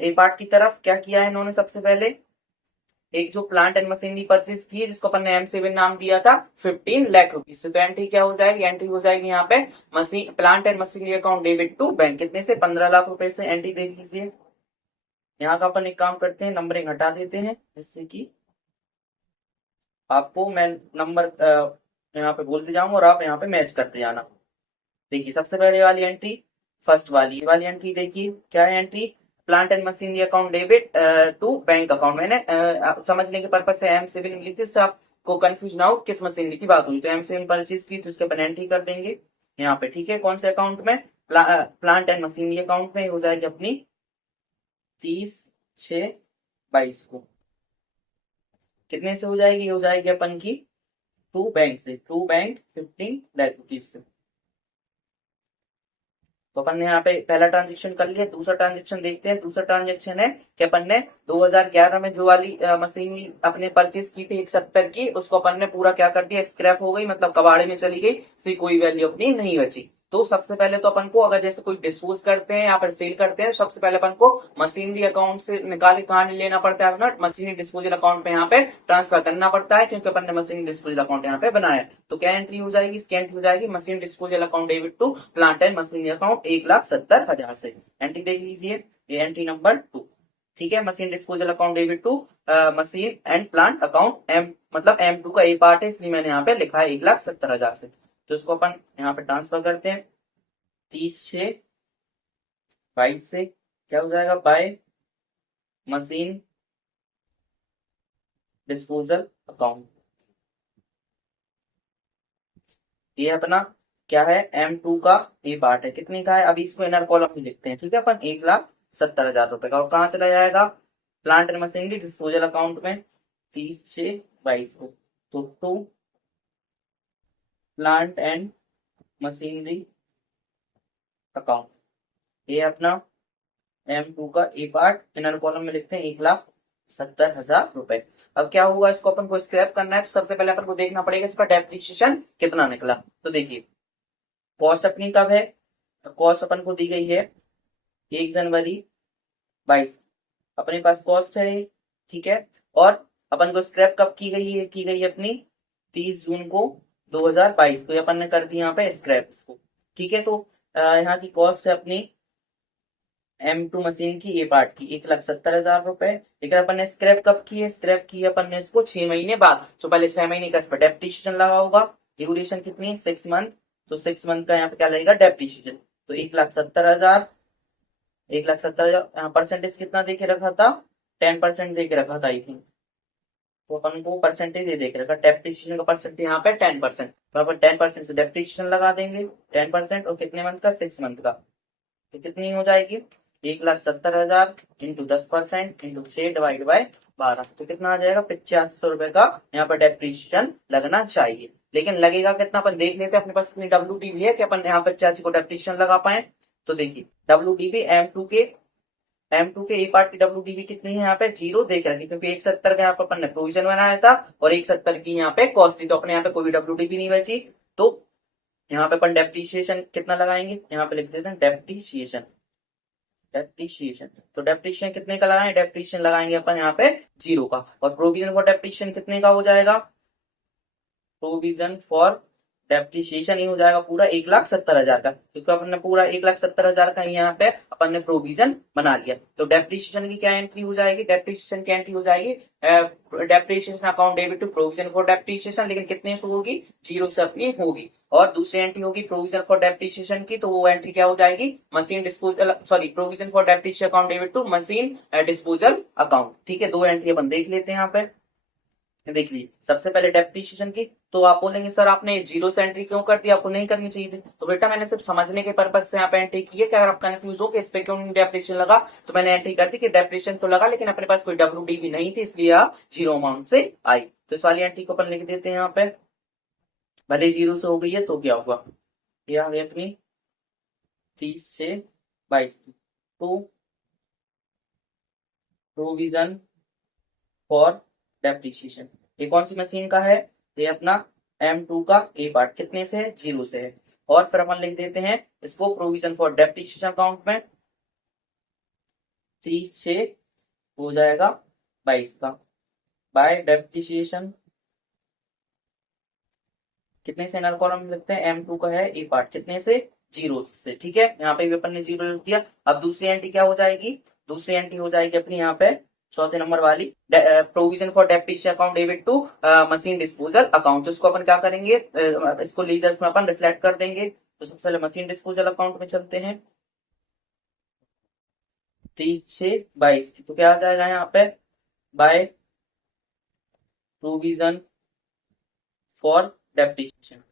ए पार्ट की तरफ क्या किया है इन्होंने, सबसे पहले एक जो प्लांट एंड मशीनरी परचेज की है जिसको अपन ने M7 नाम दिया था 15 लाख रुपीज से, तो एंट्री क्या हो जाएगी, एंट्री हो जाएगी यहाँ पे machine plant and machinery account debit to bank, कितने से 15 लाख रुपए से। एंट्री देख लीजिए, यहाँ का अपन एक काम करते हैं, नंबरिंग हटा देते हैं जिससे कि आपको मैं नंबर यहाँ पे बोलते जाऊंगा और आप यहाँ पे मैच करते जाना। देखिए सबसे पहले वाली एंट्री, फर्स्ट वाली एंट्री देखिए क्या है entry, plant and machinery account debit to bank account. मैंने समझने के पर्पज से M7 लिखी, इससे आपको कंफ्यूज ना हो किस मशीनरी की बात हुई। तो M7 परचेज की तो उसके अपन एंट्री कर देंगे यहाँ पे। ठीक है, कौन से अकाउंट में, प्लांट एंड मशीनरी अकाउंट में हो जाएगी अपनी 30/6/22 को, कितने से हो जाएगी अपन की टू बैंक से, टू बैंक 15 लाख रुपीज से। तो अपन ने यहाँ पे पहला ट्रांजेक्शन कर लिया, दूसरा ट्रांजेक्शन देखते हैं। दूसरा ट्रांजेक्शन है कि अपन ने 2011 में जो वाली मशीन अपने परचेज की थी 170 की, उसको अपन ने पूरा क्या कर दिया, स्क्रैप हो गई, मतलब कबाड़े में चली गई, इसकी कोई वैल्यू अपनी नहीं बची। तो सबसे पहले तो अपन को अगर जैसे कोई डिस्पोज करते हैं या फिर सेल करते हैं, सबसे पहले अपन को मशीनरी अकाउंट से निकाल के कहां लेना पड़ता है, अपना मशीनरी डिस्पोजल अकाउंट पे यहाँ पे ट्रांसफर करना पड़ता है, क्योंकि अपन ने मशीनरी डिस्पोजल अकाउंट यहाँ पे बनाया। तो क्या एंट्री हो जाएगी, इसकी एंट्री हो जाएगी machine disposal account debit to plant and machinery account 1,70,000 से। एंट्री देख लीजिए, ये एंट्री नंबर 2। ठीक है, machine disposal account debit to machine and plant account M, मतलब M2 का ए पार्ट है इसलिए मैंने यहाँ पे लिखा है 1,70,000 से। तो इसको अपन यहाँ पे ट्रांसफर करते हैं 30/6/22 से, क्या हो जाएगा, बाय मशीन डिस्पोजल अकाउंट। ये अपना क्या है, M2 का ए पार्ट है, कितने का है, अभी इसको इनर कॉलम में लिखते हैं। ठीक है, अपन 1,70,000 रुपए का, और कहाँ चला जाएगा, plant and machinery disposal account में 30/6/22 को। तो to plant and machinery account, ये अपना M2 का ए पार्ट इनर कॉलम में लिखते हैं 1,70,000 रुपए। अब क्या हुआ, इसको अपन को स्क्रैप करना है, तो सबसे पहले अपन को देखना पड़ेगा इसका डेप्रिसिएशन कितना निकला। तो देखिए कॉस्ट अपनी कब है, कॉस्ट अपन को दी गई है 1 जनवरी 22, अपने पास कॉस्ट है। ठीक है, और अपन को स्क्रैप कब की गई है अपनी 30 जून को 2022, तो अपन ने कर दी यहाँ पे स्क्रैप इसको। ठीक है, तो यहाँ की कॉस्ट है अपनी M2 मशीन की ए पार्ट की 1,70,000 रुपए। लेकिन अपन ने स्क्रैप कब की है, स्क्रैप की है अपन ने इसको 6 महीने बाद, तो पहले 6 महीने का इस पर डेप्रिसिएशन लगा होगा। ड्यूरेशन कितनी है, 6 मंथ, तो 6 मंथ का यहाँ पे क्या लगेगा डेप्रिसिएशन, तो 1,70,000, 1,70,000 यहाँ परसेंटेज कितना देके रखा था, 10% देके रखा था आई थिंक, तो अपन को परसेंटेज ये देख रखा, डेप्रिसिएशन का परसेंटेज यहाँ पे 10%, तो अपन 10% से डेप्रिसिएशन लगा देंगे 10%, और कितने मंथ का, 6 मंथ का, तो कितनी हो जाएगी 1,70,000 इंटू 10% इंटू 6/12, तो कितना आ जाएगा 8500 रुपए का यहाँ पर डेप्रिसिएशन लगना चाहिए। लेकिन लगेगा कितना, अपन देख लेते हैं अपने पास इतनी WD भी है कि अपन यहाँ पर 85 को डेप्रिसिएशन लगा पाए। तो देखिए WD भी M2 के ए पार्ट की WD कितनी है यहाँ पे 0 देख रखी, क्योंकि 170 का यहाँ पर अपन ने प्रोविजन बनाया था और 170 की यहाँ पे कॉस्ट थी, तो अपने यहाँ पे कोई WD भी नहीं बची। तो यहाँ पे अपन डेप्रिसिएशन कितना लगाएंगे, यहाँ पे लिख देते हैं डेप्रिसिएशन, तो डेप्रिसिएशन कितने का लगाएंगे, डेप्रिसिएशन लगाएंगे अपन यहाँ पे 0 का, और प्रोविजन फॉर डेप्रिसिएशन कितने का हो जाएगा, प्रोविजन फॉर डेप्रिसिएशन ये हो जाएगा पूरा 1,70,000 का, क्योंकि अपन ने पूरा 1,70,000 का यहाँ पे अपन ने प्रोविजन बना लिया। तो डेप्रिसिएशन की क्या एंट्री हो जाएगी, डेप्रिसिएशन की एंट्री हो जाएगी depreciation account debit to provision for depreciation, लेकिन कितने से होगी, 0 से अपनी होगी। और दूसरी एंट्री होगी प्रोविजन फॉर डेप्रिसिएशन की, तो वो एंट्री क्या हो जाएगी, machine disposal, sorry provision for depreciation account debit to machine disposal account. ठीक है, 2 एंट्री अपन देख लेते हैं यहाँ पे। देख लीजिए, सबसे पहले डेप्रिसिएशन की, तो आप बोलेंगे सर आपने 0 से एंट्री क्यों कर दी, आपको नहीं करनी चाहिए थी। तो बेटा मैंने सिर्फ समझने के पर्पज से यहाँ पे एंट्री की है कि अगर आप कंफ्यूज हो कि इस पे क्यों डेप्रिसिएशन लगा, तो मैंने एंट्री कर दी कि डेप्रिसिएशन तो लगा लेकिन अपने पास कोई WD भी नहीं थी, इसलिए आप 0 अमाउंट से आई। तो इस वाली एंट्री को अपन लिख देते हैं यहाँ पे, भले 0 से हो गई है तो क्या हुआ, ये आ गई अपनी 30 से 22 की। तो प्रोविजन फॉर डेप्रिसिएशन, ये कौन सी मशीन का है, ये अपना M2 का ए पार्ट, कितने से है, 0 से है। और फिर अपन लिख देते हैं इसको प्रोविजन फॉर डेप्रिसिएशन अकाउंट में 30 से हो जाएगा 22 का, बाय डेप्रिसिएशन कितने से, नल कॉलम में लिखते हैं M2 का है ए पार्ट, कितने से, 0 से। ठीक है, यहाँ पे भी अपन ने 0 लिख दिया। अब दूसरी एंट्री क्या हो जाएगी, दूसरी एंट्री हो जाएगी अपनी यहाँ पे चौथे नंबर वाली, provision for depreciation account debit to machine disposal account. तो इसको अपन क्या करेंगे, इसको लीजर्स में अपन रिफ्लेक्ट कर देंगे। तो सबसे पहले मशीन डिस्पोजल अकाउंट में चलते हैं, 30 से 22, तो क्या आ जाएगा यहाँ पे, बाय प्रोविजन फॉर डेप्रिसिएशन,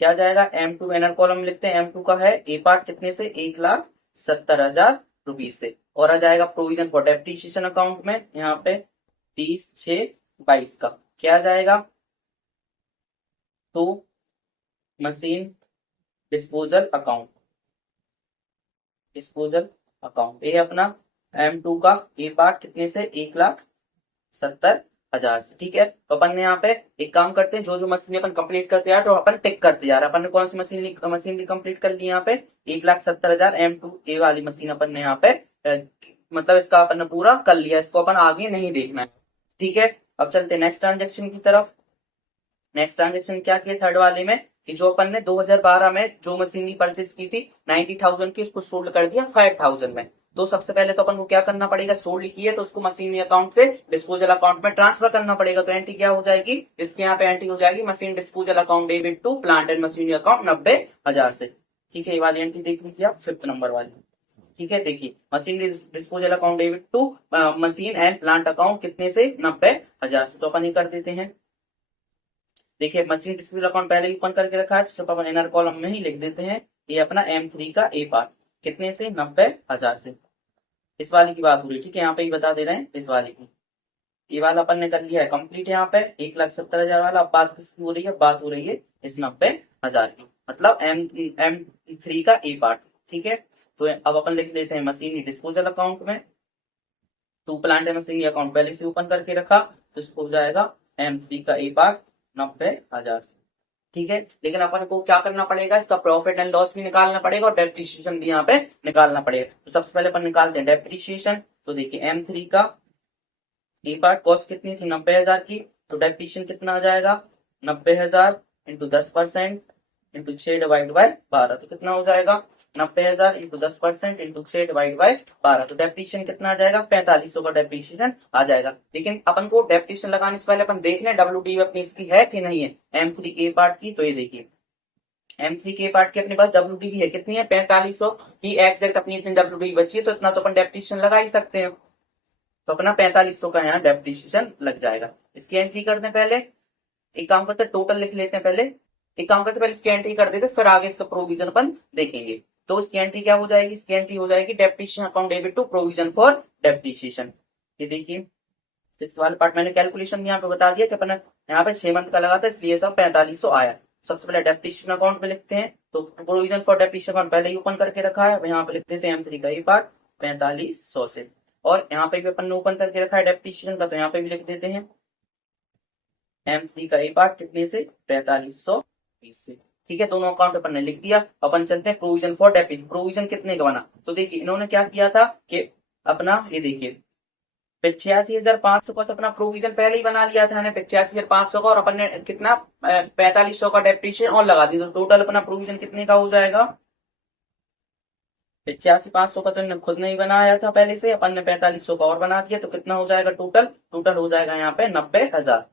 क्या जाएगा, M2 एनर कॉलम लिखते हैं, M2 का है ए पार्ट, कितने से, 1,70,000 रुपीज से। और आ जाएगा प्रोविजन फॉर डेप्रिसिएशन अकाउंट में यहाँ पे 30 से 22 का, क्या आ जाएगा, तो machine disposal account, disposal account ये अपना M2 का ए पार्ट, कितने से, 1,70,000 से। ठीक है, तो अपन ने यहाँ पे एक काम करते हैं, जो जो मशीन अपन कंप्लीट करते हैं तो अपन टिक करते जा रहे हैं। अपन ने कौन सी मशीन कंप्लीट कर ली यहाँ पे, 1,70,000 M2 ए वाली मशीन अपन ने यहाँ पे मतलब इसका अपन ने पूरा कर लिया, इसको अपन आगे नहीं देखना है। ठीक है, अब चलते हैं नेक्स्ट ट्रांजेक्शन की तरफ। नेक्स्ट ट्रांजेक्शन क्या किया थर्ड वाले में, कि जो अपन ने 2012 में जो मशीनरी परचेज की थी 90,000 की, उसको सोल्ड कर दिया 5,000 में। तो सबसे पहले तो अपन को क्या करना पड़ेगा, सोल्ड की है तो उसको मशीनरी अकाउंट से डिस्पोजल अकाउंट में ट्रांसफर करना पड़ेगा। तो एंट्री क्या हो जाएगी, इसके यहाँ पे एंट्री हो जाएगी machine disposal account debit to plant and machinery account 90,000 से। ठीक है, ये वाली एंट्री देख लीजिए आप, 5th नंबर वाली। ठीक है, देखिए machine disposal account debit to machine and plant account, कितने से, 90,000 से। तो अपन ये कर देते हैं, देखिए मशीन डिस्पोजल अकाउंट पहले ही ओपन करके रखा है, तो अपन एनआर कॉलम में ही लिख देते हैं, ये अपना M3 का ए पार्ट, कितने से, 90,000 से। इस वाली की बात हो रही है, ठीक है, यहाँ पे ही बता दे रहे हैं इस वाली की। ये वाला अपन ने कर लिया है कंप्लीट, यहाँ पे 1,70,000 वाला। अब बात किसकी हो रही है, बात हो रही है इस 90,000 की, मतलब M3 का ए पार्ट। ठीक है, तो अब अपन लिख लेते हैं मशीन डिस्पोजल अकाउंट में, to plant and machinery account पहले से ओपन करके रखा, तो इसको हो जाएगा M3 का ए पार्ट 90,000 से। ठीक है, लेकिन अपन को क्या करना पड़ेगा, इसका प्रॉफिट एंड लॉस भी निकालना पड़ेगा और डेप्रिसिएशन भी यहाँ पे निकालना पड़ेगा। तो सबसे पहले अपन निकालते हैं डेप्रिसिएशन। तो देखिए M3 का ए पार्ट कॉस्ट कितनी थी, 90,000 की, तो डेप्रिसिएशन कितना आ जाएगा, 90,000 इंटू 10% इंटू 6 डिवाइड बाय 12, तो कितना हो जाएगा, 90,000 इंटू 10% इंटू 6 डिवाइड बाय 12, तो डेप्रिसिएशन कितना आ जाएगा, 4,500 का डेप्रिसिएशन आ जाएगा। लेकिन अपन को डेप्रिसिएशन लगाने से पहले अपन देख लें WD अपनी इसकी है कि नहीं है, M3 के पार्ट की। तो ये देखिए M3 के पार्ट की अपने पास WD भी है, कितनी है, 4,500 की एग्जैक्ट अपनी इतनी WD बची है, तो इतना तो अपन डेप्रिसिएशन लगा ही सकते हैं। तो अपना 4,500 का यहाँ डेप्रिसिएशन लग जाएगा। इसकी एंट्री कर दें पहले, एक काम करते टोटल लिख लेते हैं पहले, एक काम करते पहले इसकी एंट्री कर देते, फिर आगे इसका प्रोविजन अपन देखेंगे। तो इसकी एंट्री क्या हो जाएगी, इसकी एंट्री हो जाएगी depreciation account debit to provision for depreciation. ये देखिए 6 वाले पार्ट मैंने कैलकुलेशन यहाँ पे बता दिया कि अपन यहाँ पे 6 मंथ का लगा था, इसलिए सब 4,500 आया। सबसे पहले डेप्रिसिएशन अकाउंट में लिखते हैं, तो प्रोविजन फॉर डेप्रिसिएशन अकाउंट पहले ही ओपन करके रखा है, यहाँ पे लिख देते हैं M3 का ये पार्ट 4,500 से। और यहाँ पे भी अपन ने ओपन करके रखा है डेप्रिसिएशन का, तो यहाँ पे भी लिख देते हैं M3 का ए पार्ट कितने से, 4,520 से। ठीक है, दोनों अकाउंट अपन ने लिख दिया। अपन चलते हैं प्रोविजन फॉर डेप्रिसिएशन, प्रोविजन कितने का बना। तो देखिए इन्होंने क्या किया था कि अपना ये देखिए 85,500 का तो अपना प्रोविजन पहले ही बना लिया था, 85,500 का, और अपन ने कितना 4500 का डेप्रिसिएशन और लगा दी, तो टोटल अपना प्रोविजन कितने का हो जाएगा? 85,500 का तो इन्होंने खुद नहीं बनाया था पहले से, अपन ने 4500 का और बना दिया, तो कितना हो जाएगा टोटल? टोटल हो जाएगा यहाँ पे 90,000।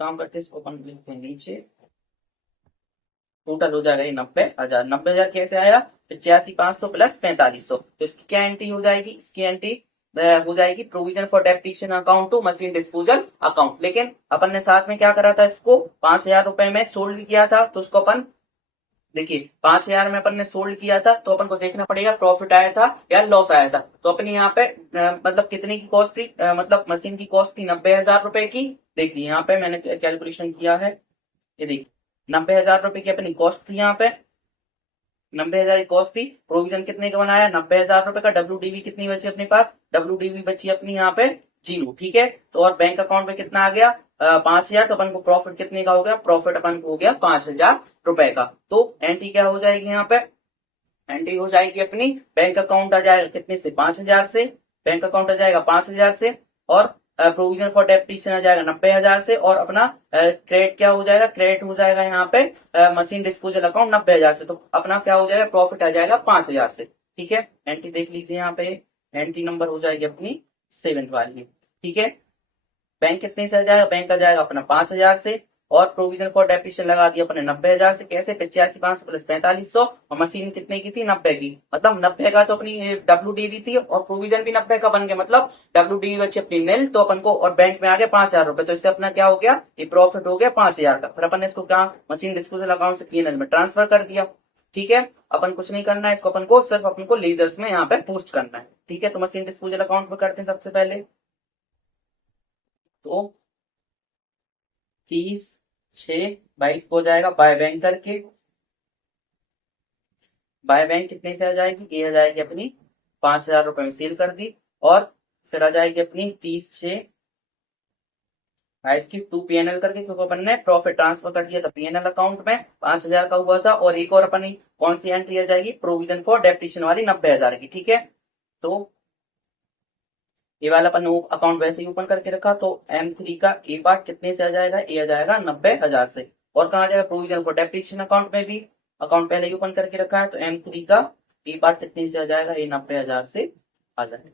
काम करते हैं, इसको अपन लिखते हैं नीचे। टोटल हो जाएगा ये 90,000। 90,000 कैसे आया? 85,500 प्लस 4500, तो इसकी क्या एंट्री हो जाएगी? इसकी एंट्री हो जाएगी provision for depreciation account to machine disposal account. लेकिन अपन ने साथ में क्या करा था, इसको 5,000 रुपए में सोल्ड भी किया था, तो उसको अपन देखिए 5,000 में अपन ने सोल्ड किया था, तो अपन को देखना पड़ेगा प्रॉफिट आया था या लॉस आया था। तो अपनी यहाँ पे मतलब कितने की कॉस्ट थी, मतलब मशीन की कॉस्ट थी 90,000 रुपए की। देखिए यहाँ पे मैंने कैलकुलेशन किया है, ये देखिए 90,000 रुपए की अपनी कॉस्ट थी, यहाँ पे 90,000 की कॉस्ट थी। प्रोविजन कितने का बनाया? 90,000 रुपए का। डब्ल्यू कितनी बची अपने पास? डब्ल्यू बची अपनी यहाँ पे 0, ठीक है। तो और बैंक अकाउंट में कितना आ गया? 5,000। तो अपन को प्रॉफिट कितने का हो गया? प्रॉफिट अपन को हो गया 5,000 रुपए का। तो एंट्री क्या हो जाएगी यहाँ पे? एंट्री हो जाएगी अपनी, बैंक अकाउंट आ जाएगा कितने से? 5,000 से। बैंक अकाउंट आ जाएगा 5,000 से, और प्रोविजन फॉर डेप्रिसिएशन आ जाएगा 90,000 से, और अपना क्रेडिट क्या हो जाएगा? क्रेडिट हो जाएगा यहाँ पे मशीन डिस्पोजल अकाउंट 90,000 से। तो अपना क्या हो जाएगा? प्रॉफिट आ जाएगा 5,000 से, ठीक है। एंट्री देख लीजिए यहाँ पे, एंट्री नंबर हो जाएगी अपनी 7th वाली, ठीक है। बैंक कितने से आ जाएगा? बैंक आ जाएगा अपना 5,000 से, और प्रोविजन फॉर डेप्रिसिएशन लगा दिया अपने 90,000 से। कैसे? 85,500 प्लस 4500, और मशीन कितने की थी? 90 की। मतलब 90 का तो अपनी डब्ल्यू थी, और प्रोविजन भी 90 का बन गया, मतलब डब्ल्यू बची अपनी नील, तो अपन को और बैंक में आ गया 5,000 रुपए। तो इससे अपना क्या हो गया? ये प्रॉफिट हो गया 5,000 का। फिर अपन ने इसको क्या मशीन डिस्पोजल अकाउंट से पीएनएल में ट्रांसफर कर दिया, ठीक है। अपन कुछ नहीं करना है इसको, अपन को सिर्फ अपन को लेजर्स में यहाँ पे पोस्ट करना है, ठीक है। तो मशीन डिस्पोजल अकाउंट में करते हैं सबसे पहले, तो 30/6/22 हो जाएगा बाय बैंक करके। बाय बैंक कितने से आ जाएगी? ये आ जाएगी अपनी 5,000 रुपए में सेल कर दी, और फिर आ जाएगी अपनी 30/6/22 की 2 पीएनएल करके, क्योंकि अपन ने प्रॉफिट ट्रांसफर कर दिया था पीएनएल अकाउंट में, 5,000 का हुआ था। और एक और अपनी कौन सी एंट्री आ जाएगी? प्रोविजन फॉर डेप्रिसिएशन वाली 90,000 की, ठीक है। तो ये वाला अपन अकाउंट वैसे ही ओपन करके रखा, तो M3 का ए पार्ट कितने से आ जाएगा? ए आ जाएगा 90,000 से। और कहा जाएगा? प्रोविजन फॉर डेप्रिसिएशन अकाउंट में भी अकाउंट पहले ही ओपन करके रखा है, तो M3 का ए पार्ट कितने से आ जाएगा? ये 90,000 से आ जाएगा,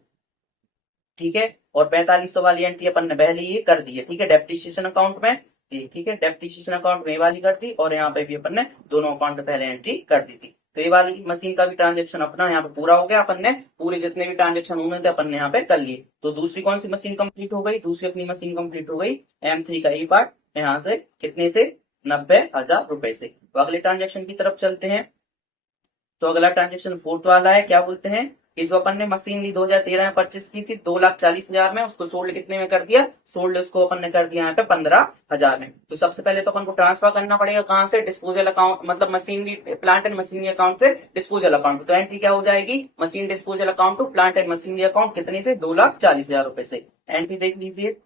ठीक है। और 4500 वाली एंट्री अपन ने पहले ही कर दी है, ठीक है, डेप्रिसिएशन अकाउंट में, ठीक है। डेप्रिसिएशन अकाउंट में ये वाली कर दी, और यहाँ पे भी अपन ने दोनों अकाउंट में पहले एंट्री कर दी थी। तो ये वाली मशीन का भी ट्रांजेक्शन अपना यहाँ पे पूरा हो गया। अपन ने पूरे जितने भी ट्रांजेक्शन होने थे अपन ने यहाँ पे कर लिए। तो दूसरी कौन सी मशीन कंप्लीट हो गई? दूसरी अपनी मशीन कंप्लीट हो गई M3 का ई पार्ट, यहाँ से कितने से? 90,000 रुपए से। तो अगले ट्रांजेक्शन की तरफ चलते हैं। तो अगला ट्रांजेक्शन 4th वाला है, क्या बोलते हैं? कि जो अपन ने मशीन ली 2013 में परचेस की थी 2,40,000 में, उसको सोल्ड कितने में कर दिया? सोल्ड उसको अपन ने कर दिया यहाँ पे 15,000 में। तो सबसे पहले तो अपन को ट्रांसफर करना पड़ेगा कहाँ से? डिस्पोजल अकाउंट, मतलब machinery plant and machinery account से डिस्पोजल अकाउंट। तो एंट्री क्या हो जाएगी? Machine disposal account to plant and machinery account कितने से? 2,40,000 रुपए से। एंट्री देख लीजिए,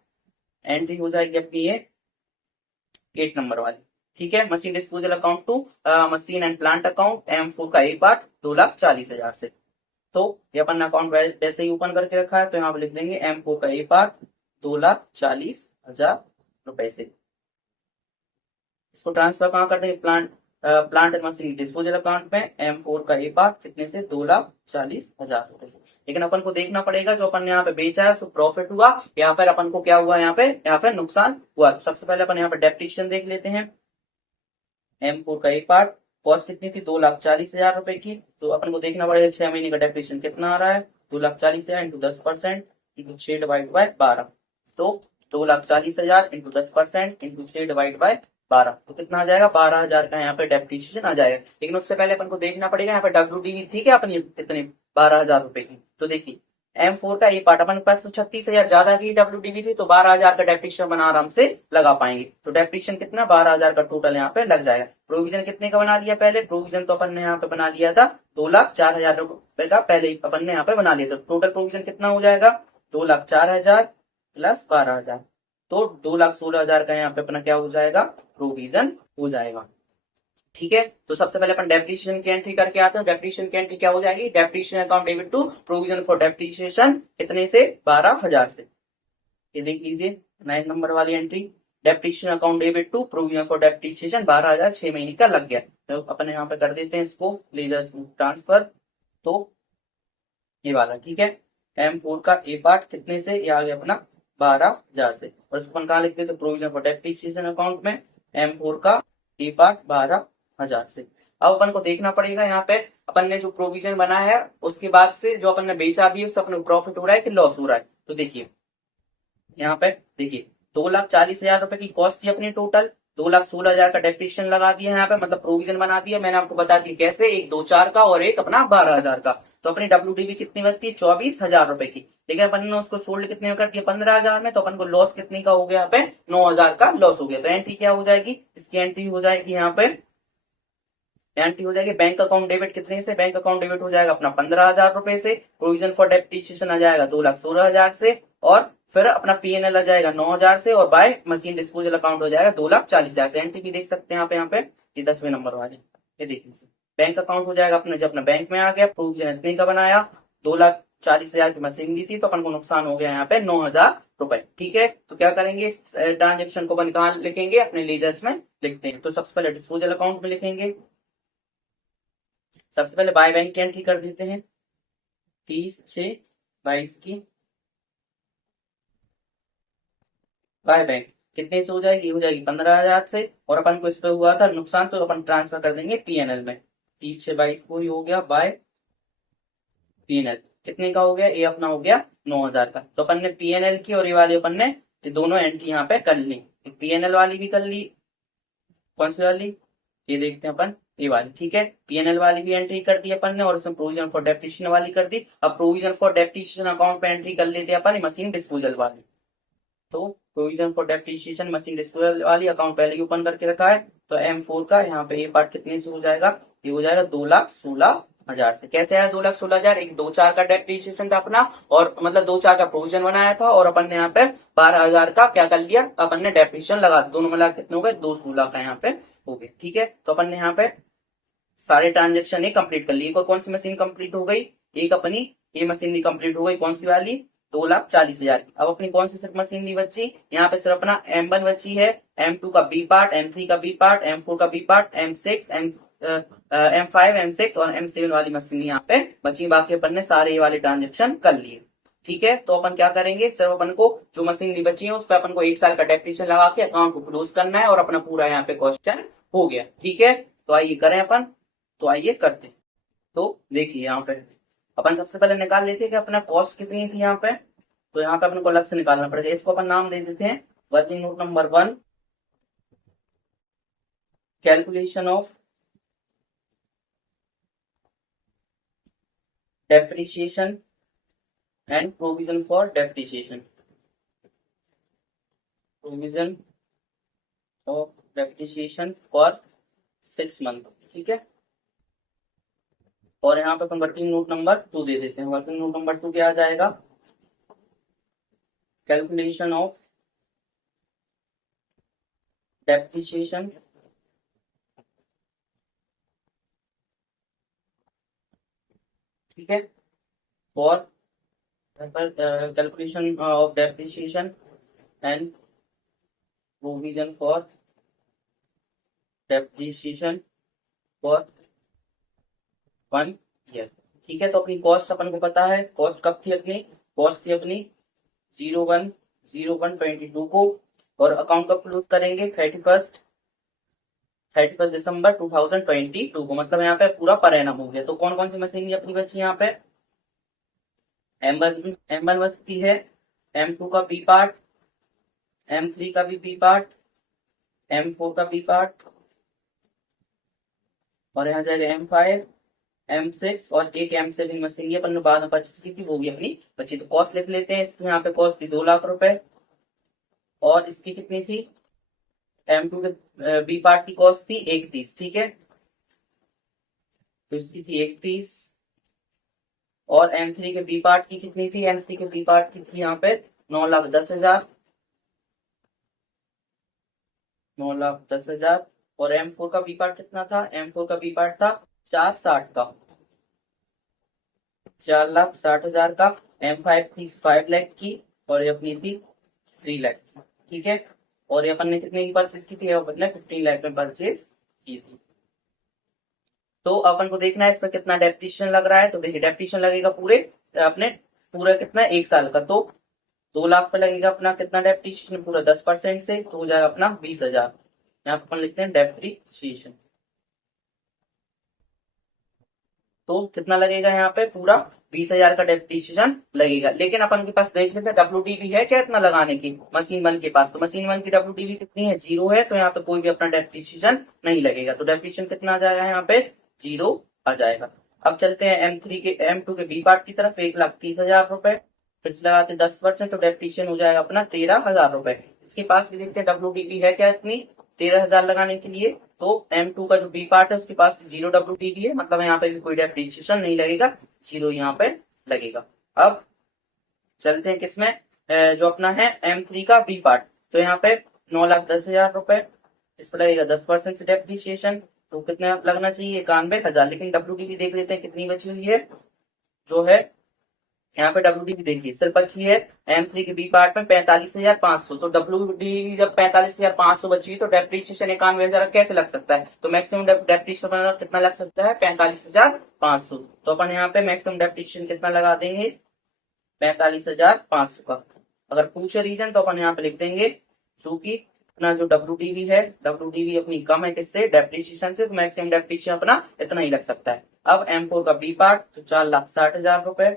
एंट्री हो जाएगी अपनी ये 8 नंबर वाली, ठीक है। Machine disposal account to machine and plant account M4 का ए पार्ट 2,40,000 से। तो ये अपन अकाउंट वैसे ही ओपन करके रखा है, तो यहाँ पे लिख देंगे M4 का ए पार्ट 2,40,000 रुपए से। इसको ट्रांसफर कहाँ कर देंगे? Plant and machine disposal account में M4 का ए पार्ट कितने से? 2,40,000 रुपए से। लेकिन अपन को देखना पड़ेगा जो अपन ने यहाँ पे बेचा है उसको प्रॉफिट हुआ, यहाँ पर अपन को क्या हुआ? यहाँ पे नुकसान हुआ। तो सबसे पहले अपन यहाँ पे डेप्रिसिएशन देख लेते हैं। M4 का एक पार्ट कॉस्ट कितनी थी? 2,40,000 रुपए की। तो अपन को देखना पड़ेगा 6 महीने का डेप्रिसिएशन कितना आ रहा है? 2,40,000 इंटू 10% इंटू 6 डिवाइड बाय 12। तो 2,40,000 इंटू 10% इंटू 6 डिवाइड बाय 12, तो कितना आ जाएगा? 12,000 का यहाँ पे डेप्रिसिएशन आ जाएगा। लेकिन उससे पहले अपन को देखना पड़ेगा यहाँ पे डब्ल्यू थी क्या अपनी कितनी? 12,000 रुपए की। तो देखिए M4 का ए पार्ट अपन के पास तो 36,000 ज्यादा की डब्ल्यू थी, तो 12,000 का डेप्रिसिएशन अपन आराम से लगा पाएंगे। तो डेप्रिसिएशन कितना? 12,000 का टोटल यहाँ पे लग जाएगा। प्रोविजन कितने का बना लिया पहले? प्रोविजन तो अपन ने यहाँ पे बना लिया था 2,04,000 रुपए का, पहले ही अपन ने यहाँ पे बना लिया था। टोटल प्रोविजन कितना हो जाएगा? 2,04,000 प्लस 12,000, तो 2,16,000 का यहाँ पे अपना क्या हो जाएगा? प्रोविजन हो जाएगा। ठीक है। तो सबसे पहले अपन डेप्रिसिएशन की एंट्री करके आते हैं। डेप्रिसिएशन की एंट्री क्या हो जाएगी, depreciation account debit to provision for depreciation कितने से, 12,000 से। ये देख लीजिए 9 नंबर वाली entry, depreciation account debit to provision for depreciation 12,000 6 महीने का लग गया। तो अपन यहाँ पे कर देते हैं इसको लेजर ट्रांसफर। तो ये वाला ठीक है, M4 का ए पार्ट कितने से, ये आ गया अपना 12,000 से, और इसको अपन कहाँ लिखते थे, प्रोविजन फॉर डेप्रिसिएशन अकाउंट में M4 का ए पार्ट 12,000 से। अब अपन को देखना पड़ेगा यहाँ पे अपन ने जो प्रोविजन बनाया है उसके बाद से जो अपन ने बेचा भी है उससे अपन को प्रॉफिट हो रहा है कि लॉस हो रहा है। तो देखिए यहाँ पे देखिए 2,40,000 रुपए की कॉस्ट थी अपनी टोटल, 2,16,000 का डेप्रिसिएशन लगा दिया यहाँ पे, मतलब प्रोविजन बना दिया। मैंने आपको बता दिया कैसे, एक 2,4 का और एक अपना 12,000 का। तो अपनी WDV कितनी बचती है, 24,000 रुपए की, लेकिन अपन ने उसको सोल्ड कितने में कर दिया, 15,000 में। तो अपन को लॉस कितने का हो गया, यहाँ पे 9,000 का लॉस हो गया। तो एंट्री क्या हो जाएगी, इसकी एंट्री हो जाएगी यहाँ पे, एंट्री हो जाएगी बैंक अकाउंट डेबिट कितने से, बैंक अकाउंट डेबिट हो जाएगा अपना 15,000 रुपए से, प्रोविजन फॉर डेप्रिसिएशन आ जाएगा 2,16,000 से, और फिर अपना PNL आ जाएगा 9,000 से, और बाय मशीन डिस्पोजल अकाउंट हो जाएगा 2,40,000 से। एंट्री भी देख सकते हैं यहाँ पे ये 10वें नंबर वाले, ये देख लीजिए बैंक अकाउंट हो जाएगा अपना, जब अपना बैंक में आ गया, प्रोविजन इतने का बनाया, 2,40,000 की मशीन दी थी, तो अपन को नुकसान हो गया यहाँ पे 9,000 रुपए। ठीक है, तो क्या करेंगे, इस ट्रांजेक्शन को अपन कहाँ लिखेंगे, अपने लेजर्स में लिखते हैं। तो सबसे पहले डिस्पोजल अकाउंट में लिखेंगे। सबसे पहले बाय बैंक की एंट्री कर देते हैं, 30/6/22 की बाय बैंक कितने से हो जाएगी, हो जाएगी 15,000 से, और अपन को इस पे हुआ था नुकसान, तो अपन ट्रांसफर कर देंगे PNL में। 30/6/22 को ही हो गया बाय PNL, कितने का हो गया, ये अपना हो गया 9,000 का। तो अपन ने PNL की और ये वाली अपन ने ये दोनों एंट्री यहाँ पे कर ली, PNL वाली भी कर ली, कौन सी वाली, ये देखते हैं अपन, ये वाली। ठीक है, PNL वाली भी एंट्री कर दी अपन ने, और उसमें प्रोविजन फॉर डेप्रिसिएशन वाली कर दी। अब प्रोविजन फॉर डेप्रिसिएशन अकाउंट पे एंट्री कर लेते हैं अपन मशीन डिस्पोजल वाली। तो provision for depreciation machine disposal वाली अकाउंट पहले ही ओपन करके रखा है। तो M4 का यहाँ पे ये पार्ट कितने से हो जाएगा, ये हो जाएगा 2,16,000 से। कैसे आया 2,16,000, एक 2,4 का डेप्रिसिएशन था अपना, और मतलब 2,4 का प्रोविजन बनाया था, और अपन ने यहाँ पे 12,000 का क्या कर लिया, अपन ने डेप्रिसिएशन लगा, दोनों मिला कितने हो गए, 2,16 का यहाँ पे हो गए। ठीक है, तो अपन ने यहाँ पे सारे ट्रांजेक्शन ये कंप्लीट कर लिए। एक और कौन सी मशीन कंप्लीट हो गई, एक अपनी ये मशीन भी कंप्लीट हो गई, कौन सी वाली, 2,40,000 की। अब अपनी कौन सी सिर्फ मशीन नहीं बची, यहाँ पे सिर्फ अपना M1 बची है, M2 का B पार्ट, M3 का B पार्ट, M4 का B part, M6 M5 M6 और M7 वाली मशीन यहाँ पे बची। बाकी अपन ने सारे ये वाले ट्रांजेक्शन कर लिए। ठीक है, तो अपन क्या करेंगे, सिर्फ अपन को जो मशीन नहीं बची है उस पर अपन को 1 साल का डेप्रिसिएशन लगा के अकाउंट को क्लोज करना है, और अपना पूरा यहाँ पे क्वेश्चन हो गया। ठीक है, तो आइए करें अपन, तो आइए करते हैं। तो देखिए यहाँ पे अपन सबसे पहले निकाल लेते हैं कि अपना कॉस्ट कितनी थी यहाँ पे। तो यहाँ पे अपन को अलग से निकालना पड़ेगा, इसको अपन नाम दे देते हैं working note number 1, calculation of depreciation and provision for depreciation, provision of depreciation for 6 month. ठीक है, और यहाँ पे अपन वर्किंग नोट नंबर 2 दे देते हैं। वर्किंग नोट नंबर 2 क्या आ जाएगा, कैलकुलेशन ऑफ डेप्रिसिएशन ठीक है, for calculation of depreciation and provision for depreciation for 1 year. ठीक है, तो अपनी कॉस्ट अपन को पता है, कॉस्ट कब थी अपनी, कॉस्ट थी अपनी 01/01/22 को, और अकाउंट कब क्लोज करेंगे, 31 दिसंबर 2022 को, मतलब यहाँ पे पूरा पर एनम हो गया। तो कौन कौन सी मशीन अपनी बची यहाँ पे, M1 बचती है, M2 का B पार्ट, M3 का भी B पार्ट, M4 का B पार्ट, और यहाँ जाएगा M5 M6, और एक M7 मशीन अपन ने बाद में परचेस की थी, वो भी अपनी बची। तो कॉस्ट लिख लेते हैं, इसकी यहाँ पे कॉस्ट थी 2 लाख रुपए, और इसकी कितनी थी, M2 के B पार्ट की कॉस्ट थी 31। ठीक है, तो इसकी थी 31, और M3 के B पार्ट की कितनी थी, M3 के B पार्ट की थी यहाँ पे 9,10,000, 9,10,000, और M4 का बी पार्ट कितना था, M4 का बी पार्ट था 460 का, 4,60,000 का। M5 थी 5 लाख की और ये अपनी थी 3 लाख की, ठीक है। और ये अपन ने कितने की परचेज की थी, अपन ने 15 लाख में परचेज की थी। तो अपन को देखना है इसमें कितना डेप्रिसिएशन लग रहा है। तो देखिए डेप्रिसिएशन लगेगा पूरे अपने पूरा कितना 1 साल का, तो 2 लाख पे लगेगा अपना कितना डेप्रिसिएशन पूरा 10% से, तो हो जाएगा अपना 20,000। यहाँ पे अपन लिखते हैं डेप्रिसिएशन। तो कितना लगेगा यहाँ पे पूरा 20,000 का डेप्रिसिएशन लगेगा। लेकिन अपन के पास देख लेते हैं डब्ल्यूडीवी है क्या इतना लगाने की मशीन 1 के पास। तो मशीन 1 की डब्ल्यूडीवी कितनी है, 0 है। तो यहाँ पे कोई भी अपना डेप्रिसिएशन नहीं लगेगा। तो डेप्रिसिएशन कितना आ जाएगा यहाँ पे 0 आ जाएगा। अब चलते हैं M2 के बी पार्ट की तरफ, 1,30,000 रुपए फिर से लगाते 10%, तो डेप्रिसिएशन हो जाएगा अपना 13,000 रुपए। इसके पास भी देखते हैं डब्ल्यूडीवी है क्या इतनी 13,000 लगाने के लिए। तो M2 का जो बी पार्ट है उसके पास 0 डब्ल्यूडीवी है, मतलब यहाँ पे भी कोई डेप्रिसिएशन नहीं लगेगा, 0 यहाँ पे लगेगा। अब चलते हैं किसमें जो अपना है M3 का बी पार्ट। तो यहाँ पे 9,10,000 रुपए इस पर लगेगा 10% से डेप्रिसिएशन, तो कितना लगना चाहिए 91,000। लेकिन डब्ल्यूडीवी देख लेते हैं कितनी बची हुई है, जो है यहाँ पे डब्ल्यूडीवी देखिए सिर्फ बची है M3 के बी पार्ट में 45,500। तो डब्ल्यूडीवी जब 45,500 बची हुई तो डेप्रिसिएशन 91,000 कैसे लग सकता है। तो मैक्सिमम डेप्रिसिएशन कितना लग सकता है 45,500। तो अपन यहाँ पे मैक्सिमम डेप्रिसिएशन कितना लगा देंगे 45,500 का। अगर पूछे रीजन तो अपन यहाँ पे लिख देंगे चूंकि अपना जो डब्ल्यूडीवी अपनी कम है किससे डेप्रिसिएशन से, तो मैक्सिमम डेप्रिसिएशन अपना इतना ही लग सकता है। अब M4 का बी पार्ट तो 4,60,000 रुपए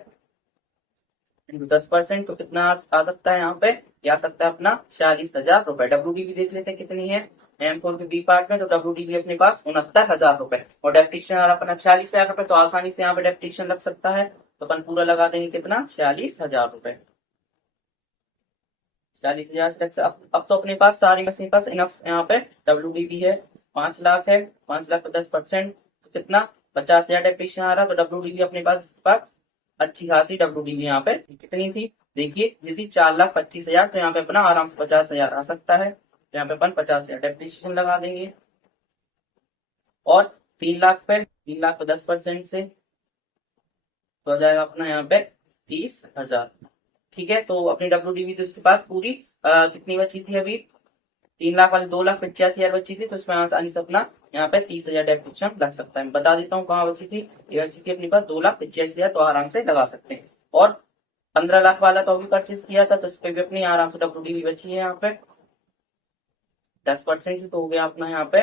इंटू 10%, तो कितना आ सकता है यहाँ पे, आ सकता है अपना 46,000 रुपए। डब्ल्यूडीवी देख लेते हैं कितनी है M4 के बी पार्ट में। तो डब्ल्यूडीवी अपने पास 69,000 रुपए और डेप्रिसिएशन अपना 46,000 रुपए, तो आसानी से यहाँ पे डेप्रिसिएशन लग सकता है। तो अपन पूरा लगा देंगे कितना 46,000 रुपए, 46,000 से अब तो अपने पास सारी मशीन पास इनफ यहाँ पे डब्ल्यूडीवी है 5 लाख है, 5 लाख पे 10%, तो कितना 50,000 डेप्रिसिएशन आ रहा। तो डब्ल्यूडीवी अपने पास अच्छी खासी डब्ल्यूडीवी यहाँ पे कितनी थी देखिए, यदि 4,25,000, तो यहाँ पे अपना आराम से 50,000 आ सकता है। तो यहाँ पे अपन 50,000 डेप्रिसिएशन लगा देंगे। और 3 लाख पे 10% से तो आ जाएगा अपना यहाँ पे 30,000, ठीक है। तो अपनी डब्ल्यूडीवी तो इसके पास पूरी कितनी बची थी अभी 3 लाख वाली 2,85,000 बची थी, तो इसमें आसानी से अपना यहाँ पे 30,000 डेप्रिसिएशन लग सकता है। बता देता हूँ कहाँ बची थी, ये बची थी अपने पास 2,85,000, तो आराम से लगा सकते हैं। और 15 लाख वाला तो अभी परचेज किया था, तो इस पे भी अपनी आराम से डब्ल्यूडीवी बची है यहाँ पे 10% से, तो हो गया अपना यहाँ पे।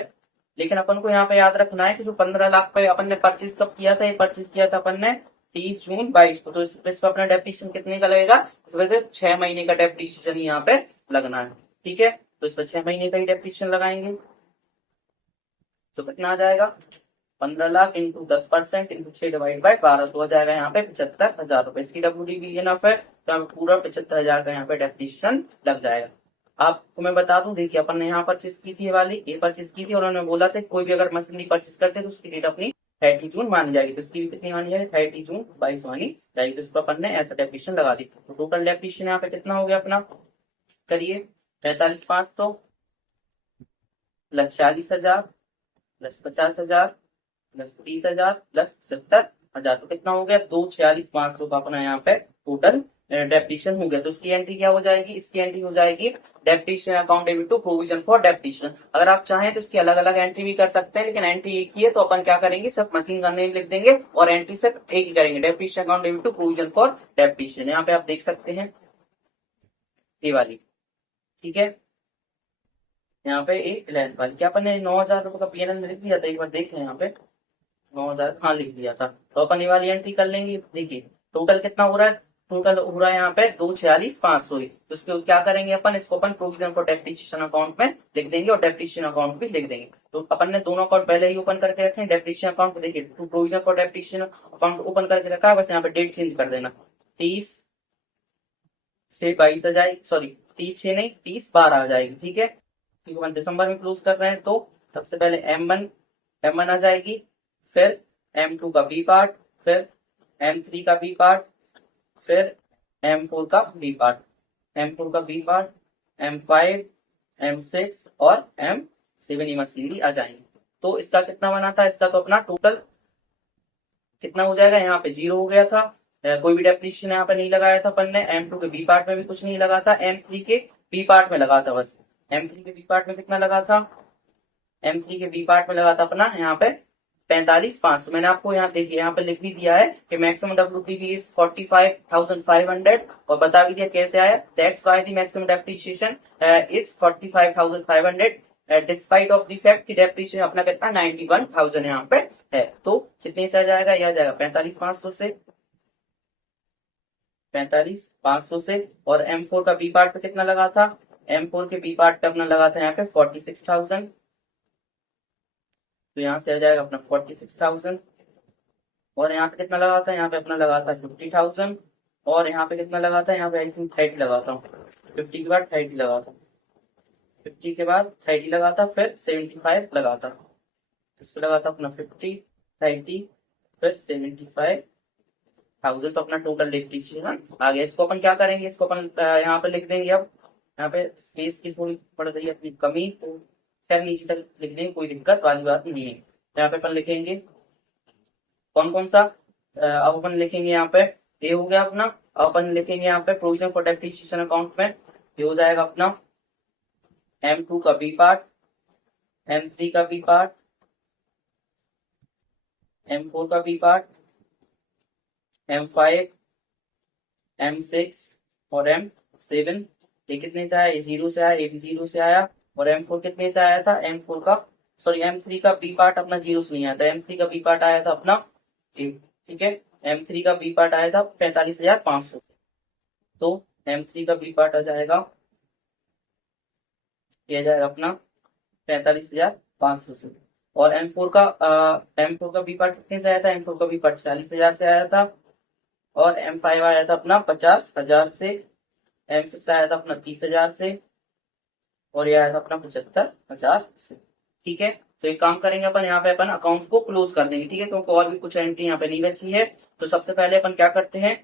लेकिन अपन को यहाँ पे याद रखना है कि जो 15 लाख पे अपन ने परचेज कब किया था, ये परचेज किया था अपन ने 30 जून 22 को, तो इस पे अपना डेप्रिसिएशन कितने का लगेगा, इस वजह से 6 महीने का डेप्रिसिएशन यहाँ पे लगना है, ठीक है। तो इस पर 6 महीने का ही डेप्रिसिएशन लगाएंगे, तो कितना आ जाएगा 15 lakh into 10% into 6 divide by 12, तो हो जाएगा यहाँ पे 75,000 रुपए। इसकी डब्ल्यूडीवी इनफ है, तो यहाँ पे पूरा 75,000 का यहाँ पे डेप्रिसिएशन लग जाएगा। आपको मैं बता दूं देखिए अपन ने यहाँ परचेज की थी, ये वाली ये परचेज की थी, और उन्होंने बोला था कोई भी अगर मशीनरी परचेज करते तो उसकी डेट अपनी 30 जून मानी जाएगी। तो इसकी भी कितनी मानी जाएगी 30 जून 22 मानी जाएगी। तो इस पर अपन ने ऐसा डेप्रिसिएशन लगा दी। तो टोटल डेप्रिसिएशन यहाँ पे कितना हो गया अपना, करिए 45,500 प्लस 40,000 प्लस 50,000 प्लस 30,000 प्लस 70,000, तो कितना हो गया 2,46,500 का अपना यहाँ पे टोटल डेप्रिसिएशन हो गया। तो इसकी एंट्री क्या हो जाएगी, इसकी एंट्री हो जाएगी depreciation account debit to provision for depreciation. अगर आप चाहें तो इसकी अलग अलग एंट्री भी कर सकते हैं, लेकिन एंट्री एक ही है, तो अपन क्या करेंगे सिर्फ मशीन का नेम लिख देंगे और एंट्री सिर्फ एक ही करेंगे, depreciation account debit to provision for depreciation. यहाँ पे आप देख सकते हैं ये वाली, ठीक है। यहाँ पे एक 11th वाली क्या अपन ने 9,000 रुपए का पीएनएल में लिख दिया था, एक बार देख लें यहाँ पे 9,000 हाँ लिख दिया था। तो अपन ये वाली एंट्री कर लेंगे। देखिए टोटल कितना हो रहा है, टोटल हो रहा है यहाँ पे 2,46,500 ही। तो इसको क्या करेंगे अपन, इसको अपन प्रोविजन फॉर डेप्रिसिएशन अकाउंट में लिख देंगे और डेप्रिसिएशन अकाउंट भी लिख देंगे। तो अपन ने दोनों अकाउंट पहले ही ओपन करके रखे हैं। डेप्रिसिएशन अकाउंट को देखिए to provision for depreciation account open करके रखा है, बस यहाँ पे डेट चेंज कर देना 30 से 22 आ जाएगी, सॉरी 30 से नहीं 30/12 आ जाएगी, ठीक है। क्योंकि अपन दिसंबर में क्लोज कर रहे हैं, तो सबसे पहले M1 आ जाएगी, फिर M2 का बी पार्ट, फिर M3 का बी पार्ट, फिर M4 का बी पार्ट, M4 का बी पार्ट, M5 M6 और 7 ई मशीनरी आ जाएंगी। तो इसका कितना बना था, इसका तो अपना टोटल कितना हो जाएगा, यहाँ पे 0 हो गया था, कोई भी डेप्रिसिएशन यहाँ पे नहीं लगाया था अपन ने, M2 के बी पार्ट में भी कुछ नहीं लगा था, M3 के बी पार्ट में लगा था बस। M3 के बी पार्ट में कितना लगा था, M3 के बी पार्ट में लगा था अपना यहाँ पे 45,500। मैंने आपको यहाँ देखिए यहाँ पे लिख भी दिया है कि मैक्सिमम WDV इज 45,500 और बता भी दिया कैसे आया, that's why the maximum depreciation is 45,500 despite of the fact कि डेप्रिसिएशन अपना कितना 91,000 यहाँ पे है। तो कितने से आ जाएगा, यह आ जाएगा 45,500 से, 45,500 से। और M4 का बी पार्ट पे कितना लगा था, M4 के बी पार्ट पे अपना लगा था यहाँ पे 46,000, तो यहाँ से आ जाएगा अपना 46,000। और यहाँ पे कितना लगा था, यहाँ पे अपना लगा था 50,000। और यहाँ पे कितना लगा था, यहाँ पे आई थिंक 30 लगा था, 50 के बाद 30 लगा था, 50 के बाद 30 लगा था, फिर 75 लगा था, इस पे लगा था अपना 50, 30, फिर 75,000। तो अपना टोटल डेप्रिसिएशन आ गया। इसको अपन क्या करेंगे, इसको अपन यहाँ पे लिख देंगे। अब यहाँ पे स्पेस की थोड़ी पड़ रही है अपनी कमी, तो खैर नीचे तक लिख देंगे, कोई दिक्कत वाली बात नहीं है। यहाँ पे अपन लिखेंगे कौन कौन सा, अब अपन लिखेंगे यहाँ पे ए हो गया अपना। अब अपन लिखेंगे यहाँ पे प्रोविजन फॉर डेप्रिसिएशन अकाउंट में, ये हो जाएगा अपना M2 का बी पार्ट, M3 का बी पार्ट, M4 का बी पार्ट, M5, M6 और M7। ये कितने से आया, ये 0 से आया, ये भी 0 से आया। और M4 कितने से आया था, M4 का सॉरी M3 का बी पार्ट अपना 0 से नहीं आया था, M3 का बी पार्ट आया था अपना ठीक है, M3 का बी पार्ट आया था 45,500। तो M3 का बी पार्ट आ जाएगा, ये जाएगा अपना 45,500 से। और M4 का बी पार्ट कितने से आया था, M4 का बी पार्ट 40,000 से आया था। और M5 आया था अपना 50,000 से, M6 आया था अपना 30,000 से, और ये आया था अपना 75,000 से। ठीक है, तो एक काम करेंगे अपन, यहाँ पे अपन अकाउंट्स को क्लोज कर देंगे। ठीक है, क्योंकि और भी कुछ एंट्री यहाँ पे नहीं बची है। तो सबसे पहले अपन क्या करते हैं,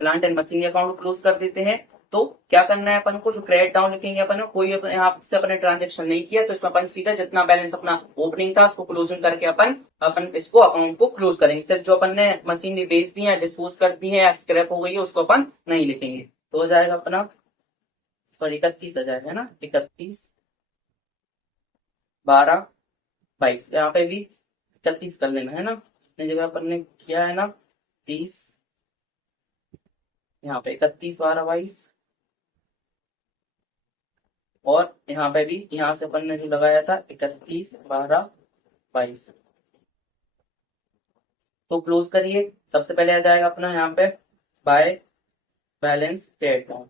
प्लांट एंड मशीनरी अकाउंट को क्लोज कर देते हैं। तो क्या करना है अपन को, जो क्रेडिट डाउन लिखेंगे अपन, कोई यहाँ से अपने ट्रांजेक्शन नहीं किया, तो इसमें अपन सीधा जितना बैलेंस अपना ओपनिंग था उसको क्लोजिंग करके अपन इसको अकाउंट को क्लोज करेंगे। सिर्फ जो अपन ने मशीनरी बेच दी है, डिस्पोज कर दी है या स्क्रैप हो गई है, उसको अपन नहीं लिखेंगे। तो हो जाएगा अपना सॉरी 31,000 है ना, 31, 12, 22, यहाँ पे भी 31 कर लेना है ना, जितनी जगह अपन ने किया है ना 30, यहाँ पे 31, 12, 22। और यहाँ पे भी यहाँ से अपन ने जो लगाया था 31, 12, 22। तो क्लोज करिए। सबसे पहले आ जाएगा अपना यहाँ पे बाय बैलेंस क्रेडिट डाउन।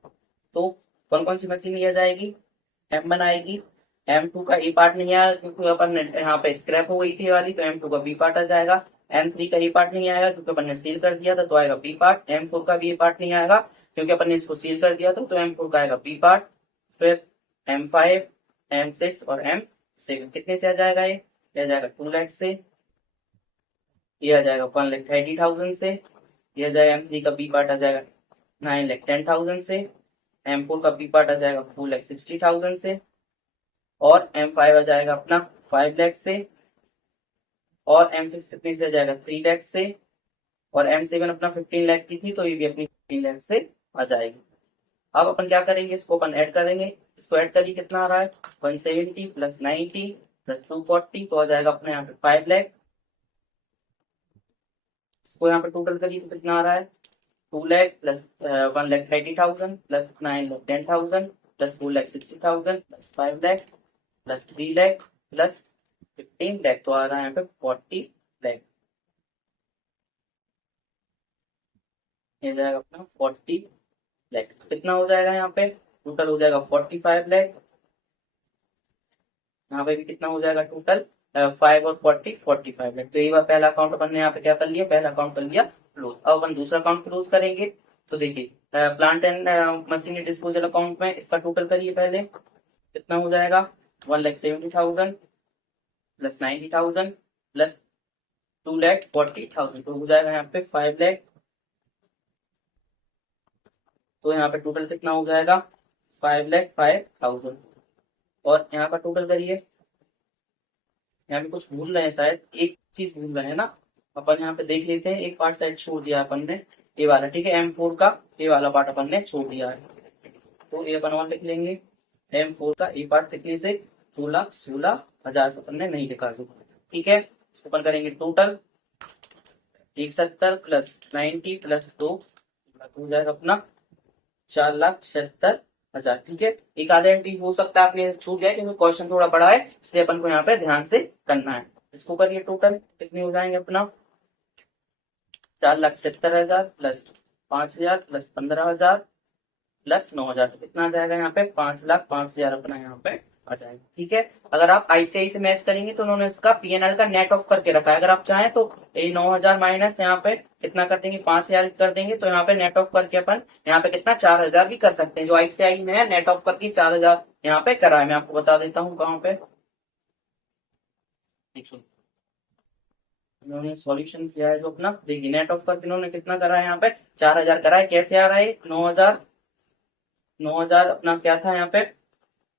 तो कौन कौन सी मशीन लिया जाएगी, M1 आएगी, M2 का ए पार्ट नहीं आया क्योंकि अपन यहाँ पे स्क्रैप हो गई थी वाली, तो M2 का बी पार्ट आ जाएगा। M3 का ए पार्ट नहीं आएगा क्योंकि अपन ने सील कर दिया था, तो आएगा बी पार्ट। M4 का भी ए पार्ट नहीं आएगा क्योंकि अपन ने इसको सील कर दिया था, तो M4 का आएगा बी पार्ट। फिर M5, M6 और M7 कितने से आ जाएगा, ये आ जाएगा 2 लाख से, ये आ जाएगा 1,30,000 से, ये आ जाएगा M3 का बी पार्ट आ जाएगा 9,10,000 से, M4 का बी पार्ट आ जाएगा 4,60,000 से, और M5 आ जाएगा अपना 5 लाख से, और M6 कितने से आ जाएगा 3 लाख से, और M7 अपना 15 लाख की थी, तो ये भी अपनी 15 लाख से आ जाएगी। अब अपन क्या करेंगे, इसको अपन ऐड करेंगे। इसको ऐड करिए, कितना आ रहा है 170 प्लस 90 प्लस 240, तो आ जाएगा अपने यहाँ पे 5 लाख। इसको यहाँ पे टोटल करिए तो कितना आ रहा है 2 lakh plus 1,30,000 plus 9,10,000 plus 2,60,000 plus 5 lakh plus 3 lakh plus 15 lakh, तो आ रहा है यहाँ पे 40 लाख। ये जाएगा अपना 40 लाख। तो कितना हो जाएगा यहाँ पे, टोटल हो जाएगा 45 लाख। यहाँ पे भी कितना हो जाएगा टोटल 5 और 40, 45 लाख। तो ये बार पहला अकाउंट अपन ने यहाँ पे क्या कर लिया, पहला अकाउंट कर लिया क्लोज। अब अपन दूसरा अकाउंट क्लोज करेंगे। तो देखिए plant and machinery disposal account में इसका टोटल करिए पहले, कितना हो जाएगा 1,70,000 प्लस 90,000 प्लस 2,40,000, तो हो जाएगा यहाँ पे 5 लाख। तो यहाँ पे टोटल कितना हो जाएगा 5,05,000। और यहाँ का टोटल करिए यहाँ पे कुछ भूल रहे हैं शायद, एक चीज भूल रहे हैं ना, अपन यहाँ पे देख लेते हैं। एक पार्ट शायद छोड़ दिया अपन ने, ये वाला, ठीक है, M4 का ये वाला पार्ट अपन ने छोड़ दिया है, तो ये अपन और लिख लेंगे। M4 का ए पार्ट लिखने से 2,16,000 अपन ने नहीं लिखा, ठीक है। इसको अपन करेंगे टोटल, 170 प्लस 90 प्लस 2 हो जाएगा अपना 4,76,000, ठीक है। एक आधा एंट्री हो सकता है आपने छूट जाए क्योंकि क्वेश्चन थोड़ा बड़ा है, इसलिए अपन को यहाँ पे ध्यान से करना है। इसको करिए टोटल, कितने हो जाएंगे अपना 4,76,000 प्लस 5,000 प्लस 15,000 प्लस 9,000, तो कितना आ जाएगा यहाँ पे 5,05,000 अपना यहाँ पे आ जाएगा, ठीक है। अगर आप आईसीआई से मैच करेंगे तो उन्होंने इसका पीएनएल का नेट ऑफ करके रखा है। अगर आप चाहें तो ये 9,000 माइनस यहाँ पे कितना कर देंगे 5,000 कर देंगे, तो यहाँ पे नेट ऑफ करके अपन यहाँ पे कितना 4,000 भी कर सकते हैं। जो आईसीआई ने नेट ऑफ करके 4,000 यहाँ पे करा है, मैं आपको बता देता हूँ कहाँ पे। इन्होंने सॉल्यूशन किया है जो अपना, देखिए नेट ऑफ करके इन्होंने कितना करा है यहाँ पे 4,000 करा है। कैसे आ रहा है 9,000 अपना क्या था यहाँ पे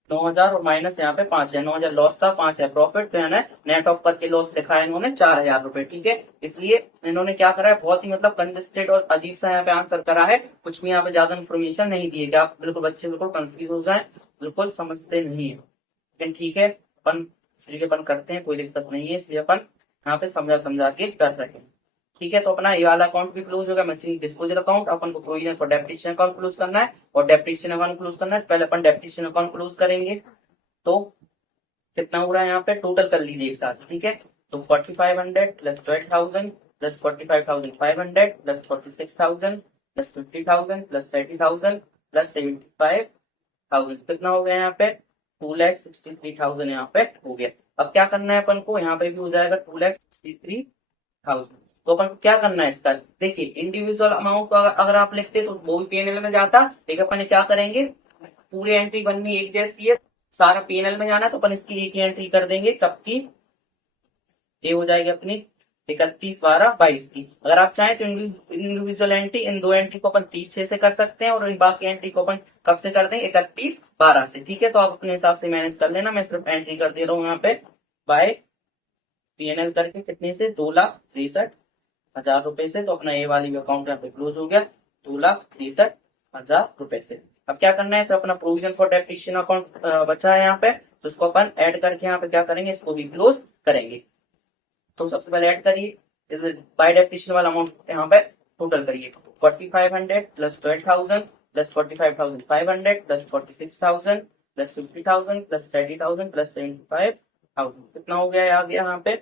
9,000 और माइनस यहाँ पे 5,000, 9,000 लॉस था, 5,000 प्रॉफिट, तो यानी नेट ऑफ करके लॉस लिखा है इन्होंने 4,000 रुपए, ठीक है। इसलिए इन्होंने क्या करा है, बहुत ही मतलब कंजेस्टेड और अजीब सा यहाँ पे आंसर करा है, कुछ भी यहाँ पे ज्यादा इन्फॉर्मेशन नहीं दी है कि आप बिल्कुल बच्चे बिल्कुल कंफ्यूज हो जाए, बिल्कुल समझते नहीं है, लेकिन ठीक है अपन फिर अपन करते हैं, कोई दिक्कत नहीं है, इसलिए अपन यहाँ पे समझा समझा के कर रहे हैं, ठीक है। तो अपना ये वाला अकाउंट भी क्लोज होगा, मशीन डिस्पोजल अकाउंट। अपन को provision for depreciation account close करना है और डेप्रिसिएशन अकाउंट क्लोज करना है। पहले अपन डेप्रिसिएशन अकाउंट क्लोज करेंगे, तो कितना हो रहा है यहाँ पे टोटल कर लीजिए एक साथ, ठीक है। तो 4,500 plus 12,000 plus 45,500 plus 46,000 plus 50,000 plus 30,000 plus 75,000, कितना हो गया यहाँ पे 2,63,000 यहाँ पे हो गया। अब क्या करना है अपन को, यहाँ पे भी हो जाएगा 2,63,000। तो अपन को क्या करना है इसका, देखिए इंडिविजुअल अमाउंट अगर आप लिखते तो वो भी पीएनएल में जाता, लेकिन अपन क्या करेंगे, पूरी एंट्री बननी एक जैसी है, सारा पीएनएल में जाना है, तो अपन इसकी एक ही एंट्री कर देंगे, कब की, ये हो जाएगी अपनी 31/12/22 की। अगर आप चाहें तो इंडिविजुअल एंट्री, इन दो एंट्री को अपन 30/6 से कर सकते हैं और इन बाकी एंट्री को अपन कब से कर देंगे 31/12 से, ठीक है। तो आप अपने हिसाब से मैनेज कर लेना, मैं सिर्फ एंट्री कर दे रहा हूँ यहाँ पे बाय पीएनएल करके, कितने से 2,63,000 रुपए से। तो अपना ये वाली अकाउंट यहाँ पे क्लोज हो गया 2,63,000 रुपए से। अब क्या करना है, सर अपना प्रोविजन फॉर डेप्रिसिएशन अकाउंट बचा है यहाँ पे, तो उसको अपन ऐड करके यहाँ पे क्या करेंगे, इसको भी क्लोज करेंगे। तो सबसे पहले ऐड करिए बाय डेप्रिसिएशन वाला अमाउंट यहाँ पे टोटल करिए, 4,500 plus 12,000 plus 45,500 plus 46,000 plus 50,000 plus 30,000 plus 75,000, कितना हो गया आ गया यहाँ पे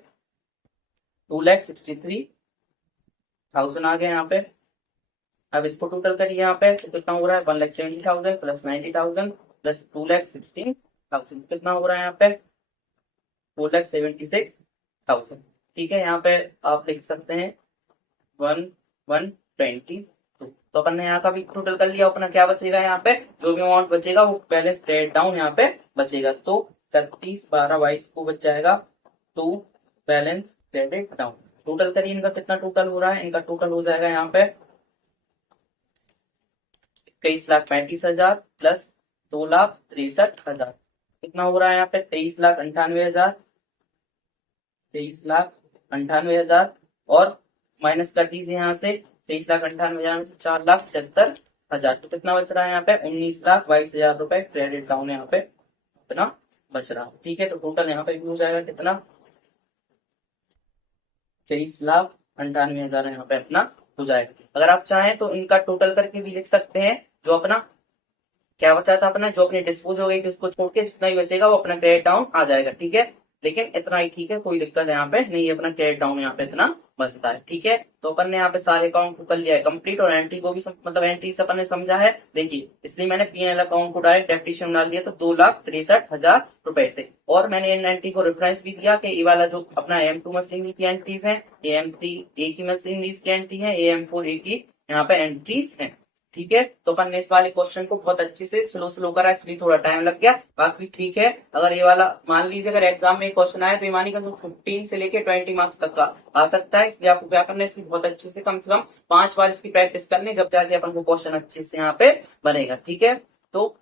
2,63,000 आ गया यहाँ पे। अब इसको टोटल करिए यहाँ पे, तो कितना हो रहा है 1,70,000 प्लस 90,000 प्लस 2,16,000, कितना हो रहा है यहाँ पे 4,76,000, ठीक है। यहाँ पे आप लिख सकते हैं 1,120। तो अपन ने यहाँ का भी टोटल कर लिया, अपना क्या बचेगा यहाँ पे, जो भी अमाउंट बचेगा वो बैलेंस क्रेडिट डाउन यहाँ पे बचेगा, तो 31/12/22 को बच जाएगा to balance credit down. Total करिए इनका कितना टोटल हो रहा है, इनका टोटल हो जाएगा यहाँ पे 21,35,000 प्लस 2,63,000, कितना हो रहा है यहाँ पे 23,98,000, 23,98,000 और माइनस कर दीजिए यहाँ से 23,98,000 में से 4,76,000, तो कितना बच रहा है यहाँ पे 19,22,000 रुपए क्रेडिट डाउन यहाँ पे अपना बच रहा है, ठीक है। तो टोटल यहाँ पे हो जाएगा कितना 23,98,000 यहाँ पे अपना हो जाएगा। अगर आप चाहें तो इनका टोटल करके भी लिख सकते हैं, जो अपना क्या बचा था अपना, जो अपनी डिस्पोज हो गई थी उसको छोड़ के जितना ही बचेगा वो अपना क्रेडिट डाउन आ जाएगा, ठीक है। लेकिन इतना ही ठीक है, कोई दिक्कत यहाँ पे नहीं, अपना क्रेडिट डाउन यहाँ पे इतना बचता है, ठीक है। तो अपन ने यहाँ पे सारे अकाउंट को कर लिया है कंप्लीट, और एंट्री को भी मतलब एंट्री से अपन ने समझा है, देखिए इसलिए मैंने पीएनएल अकाउंट को डायरेक्ट डेप्रिसिएशन डाल दिया, तो 2,63,000 रुपए से। और मैंने इन एंट्री को रेफरेंस भी दिया कि ये वाला जो अपना AM2 मशीनरी की एंट्रीज है, AM3 ए की मशीनरीज की एंट्री है, AM4 ए की यहाँ पे एंट्रीज है, ठीक है। तो अपन ने इस वाले क्वेश्चन को बहुत अच्छे से स्लो करा, इसलिए थोड़ा टाइम लग गया, बाकी ठीक है। अगर ये वाला मान लीजिए अगर एग्जाम में क्वेश्चन आया तो ईमानी का 15 से लेके 20 मार्क्स तक का आ सकता है, इसलिए आपको क्या करना है, इसकी बहुत अच्छे से कम 5 बार इसकी प्रैक्टिस करनी, जब जाके अपन को क्वेश्चन अच्छे से यहाँ पे बनेगा, ठीक है। तो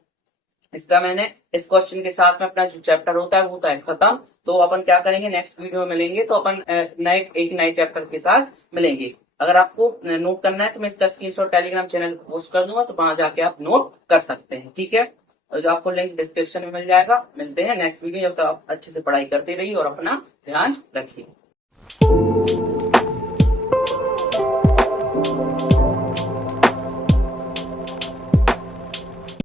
इसका मैंने इस क्वेश्चन के साथ में अपना जो चैप्टर होता है वो होता है खत्म। तो अपन क्या करेंगे, नेक्स्ट वीडियो में मिलेंगे तो अपन एक नए चैप्टर के साथ मिलेंगे। अगर आपको नोट करना है तो मैं इसका स्क्रीनशॉट टेलीग्राम चैनल पर पोस्ट कर दूंगा, तो वहां जाके आप नोट कर सकते हैं, ठीक है। और जो आपको लिंक डिस्क्रिप्शन में मिल जाएगा। मिलते हैं नेक्स्ट वीडियो, जब तक आप अच्छे से पढ़ाई करते रहिए और अपना ध्यान रखिए।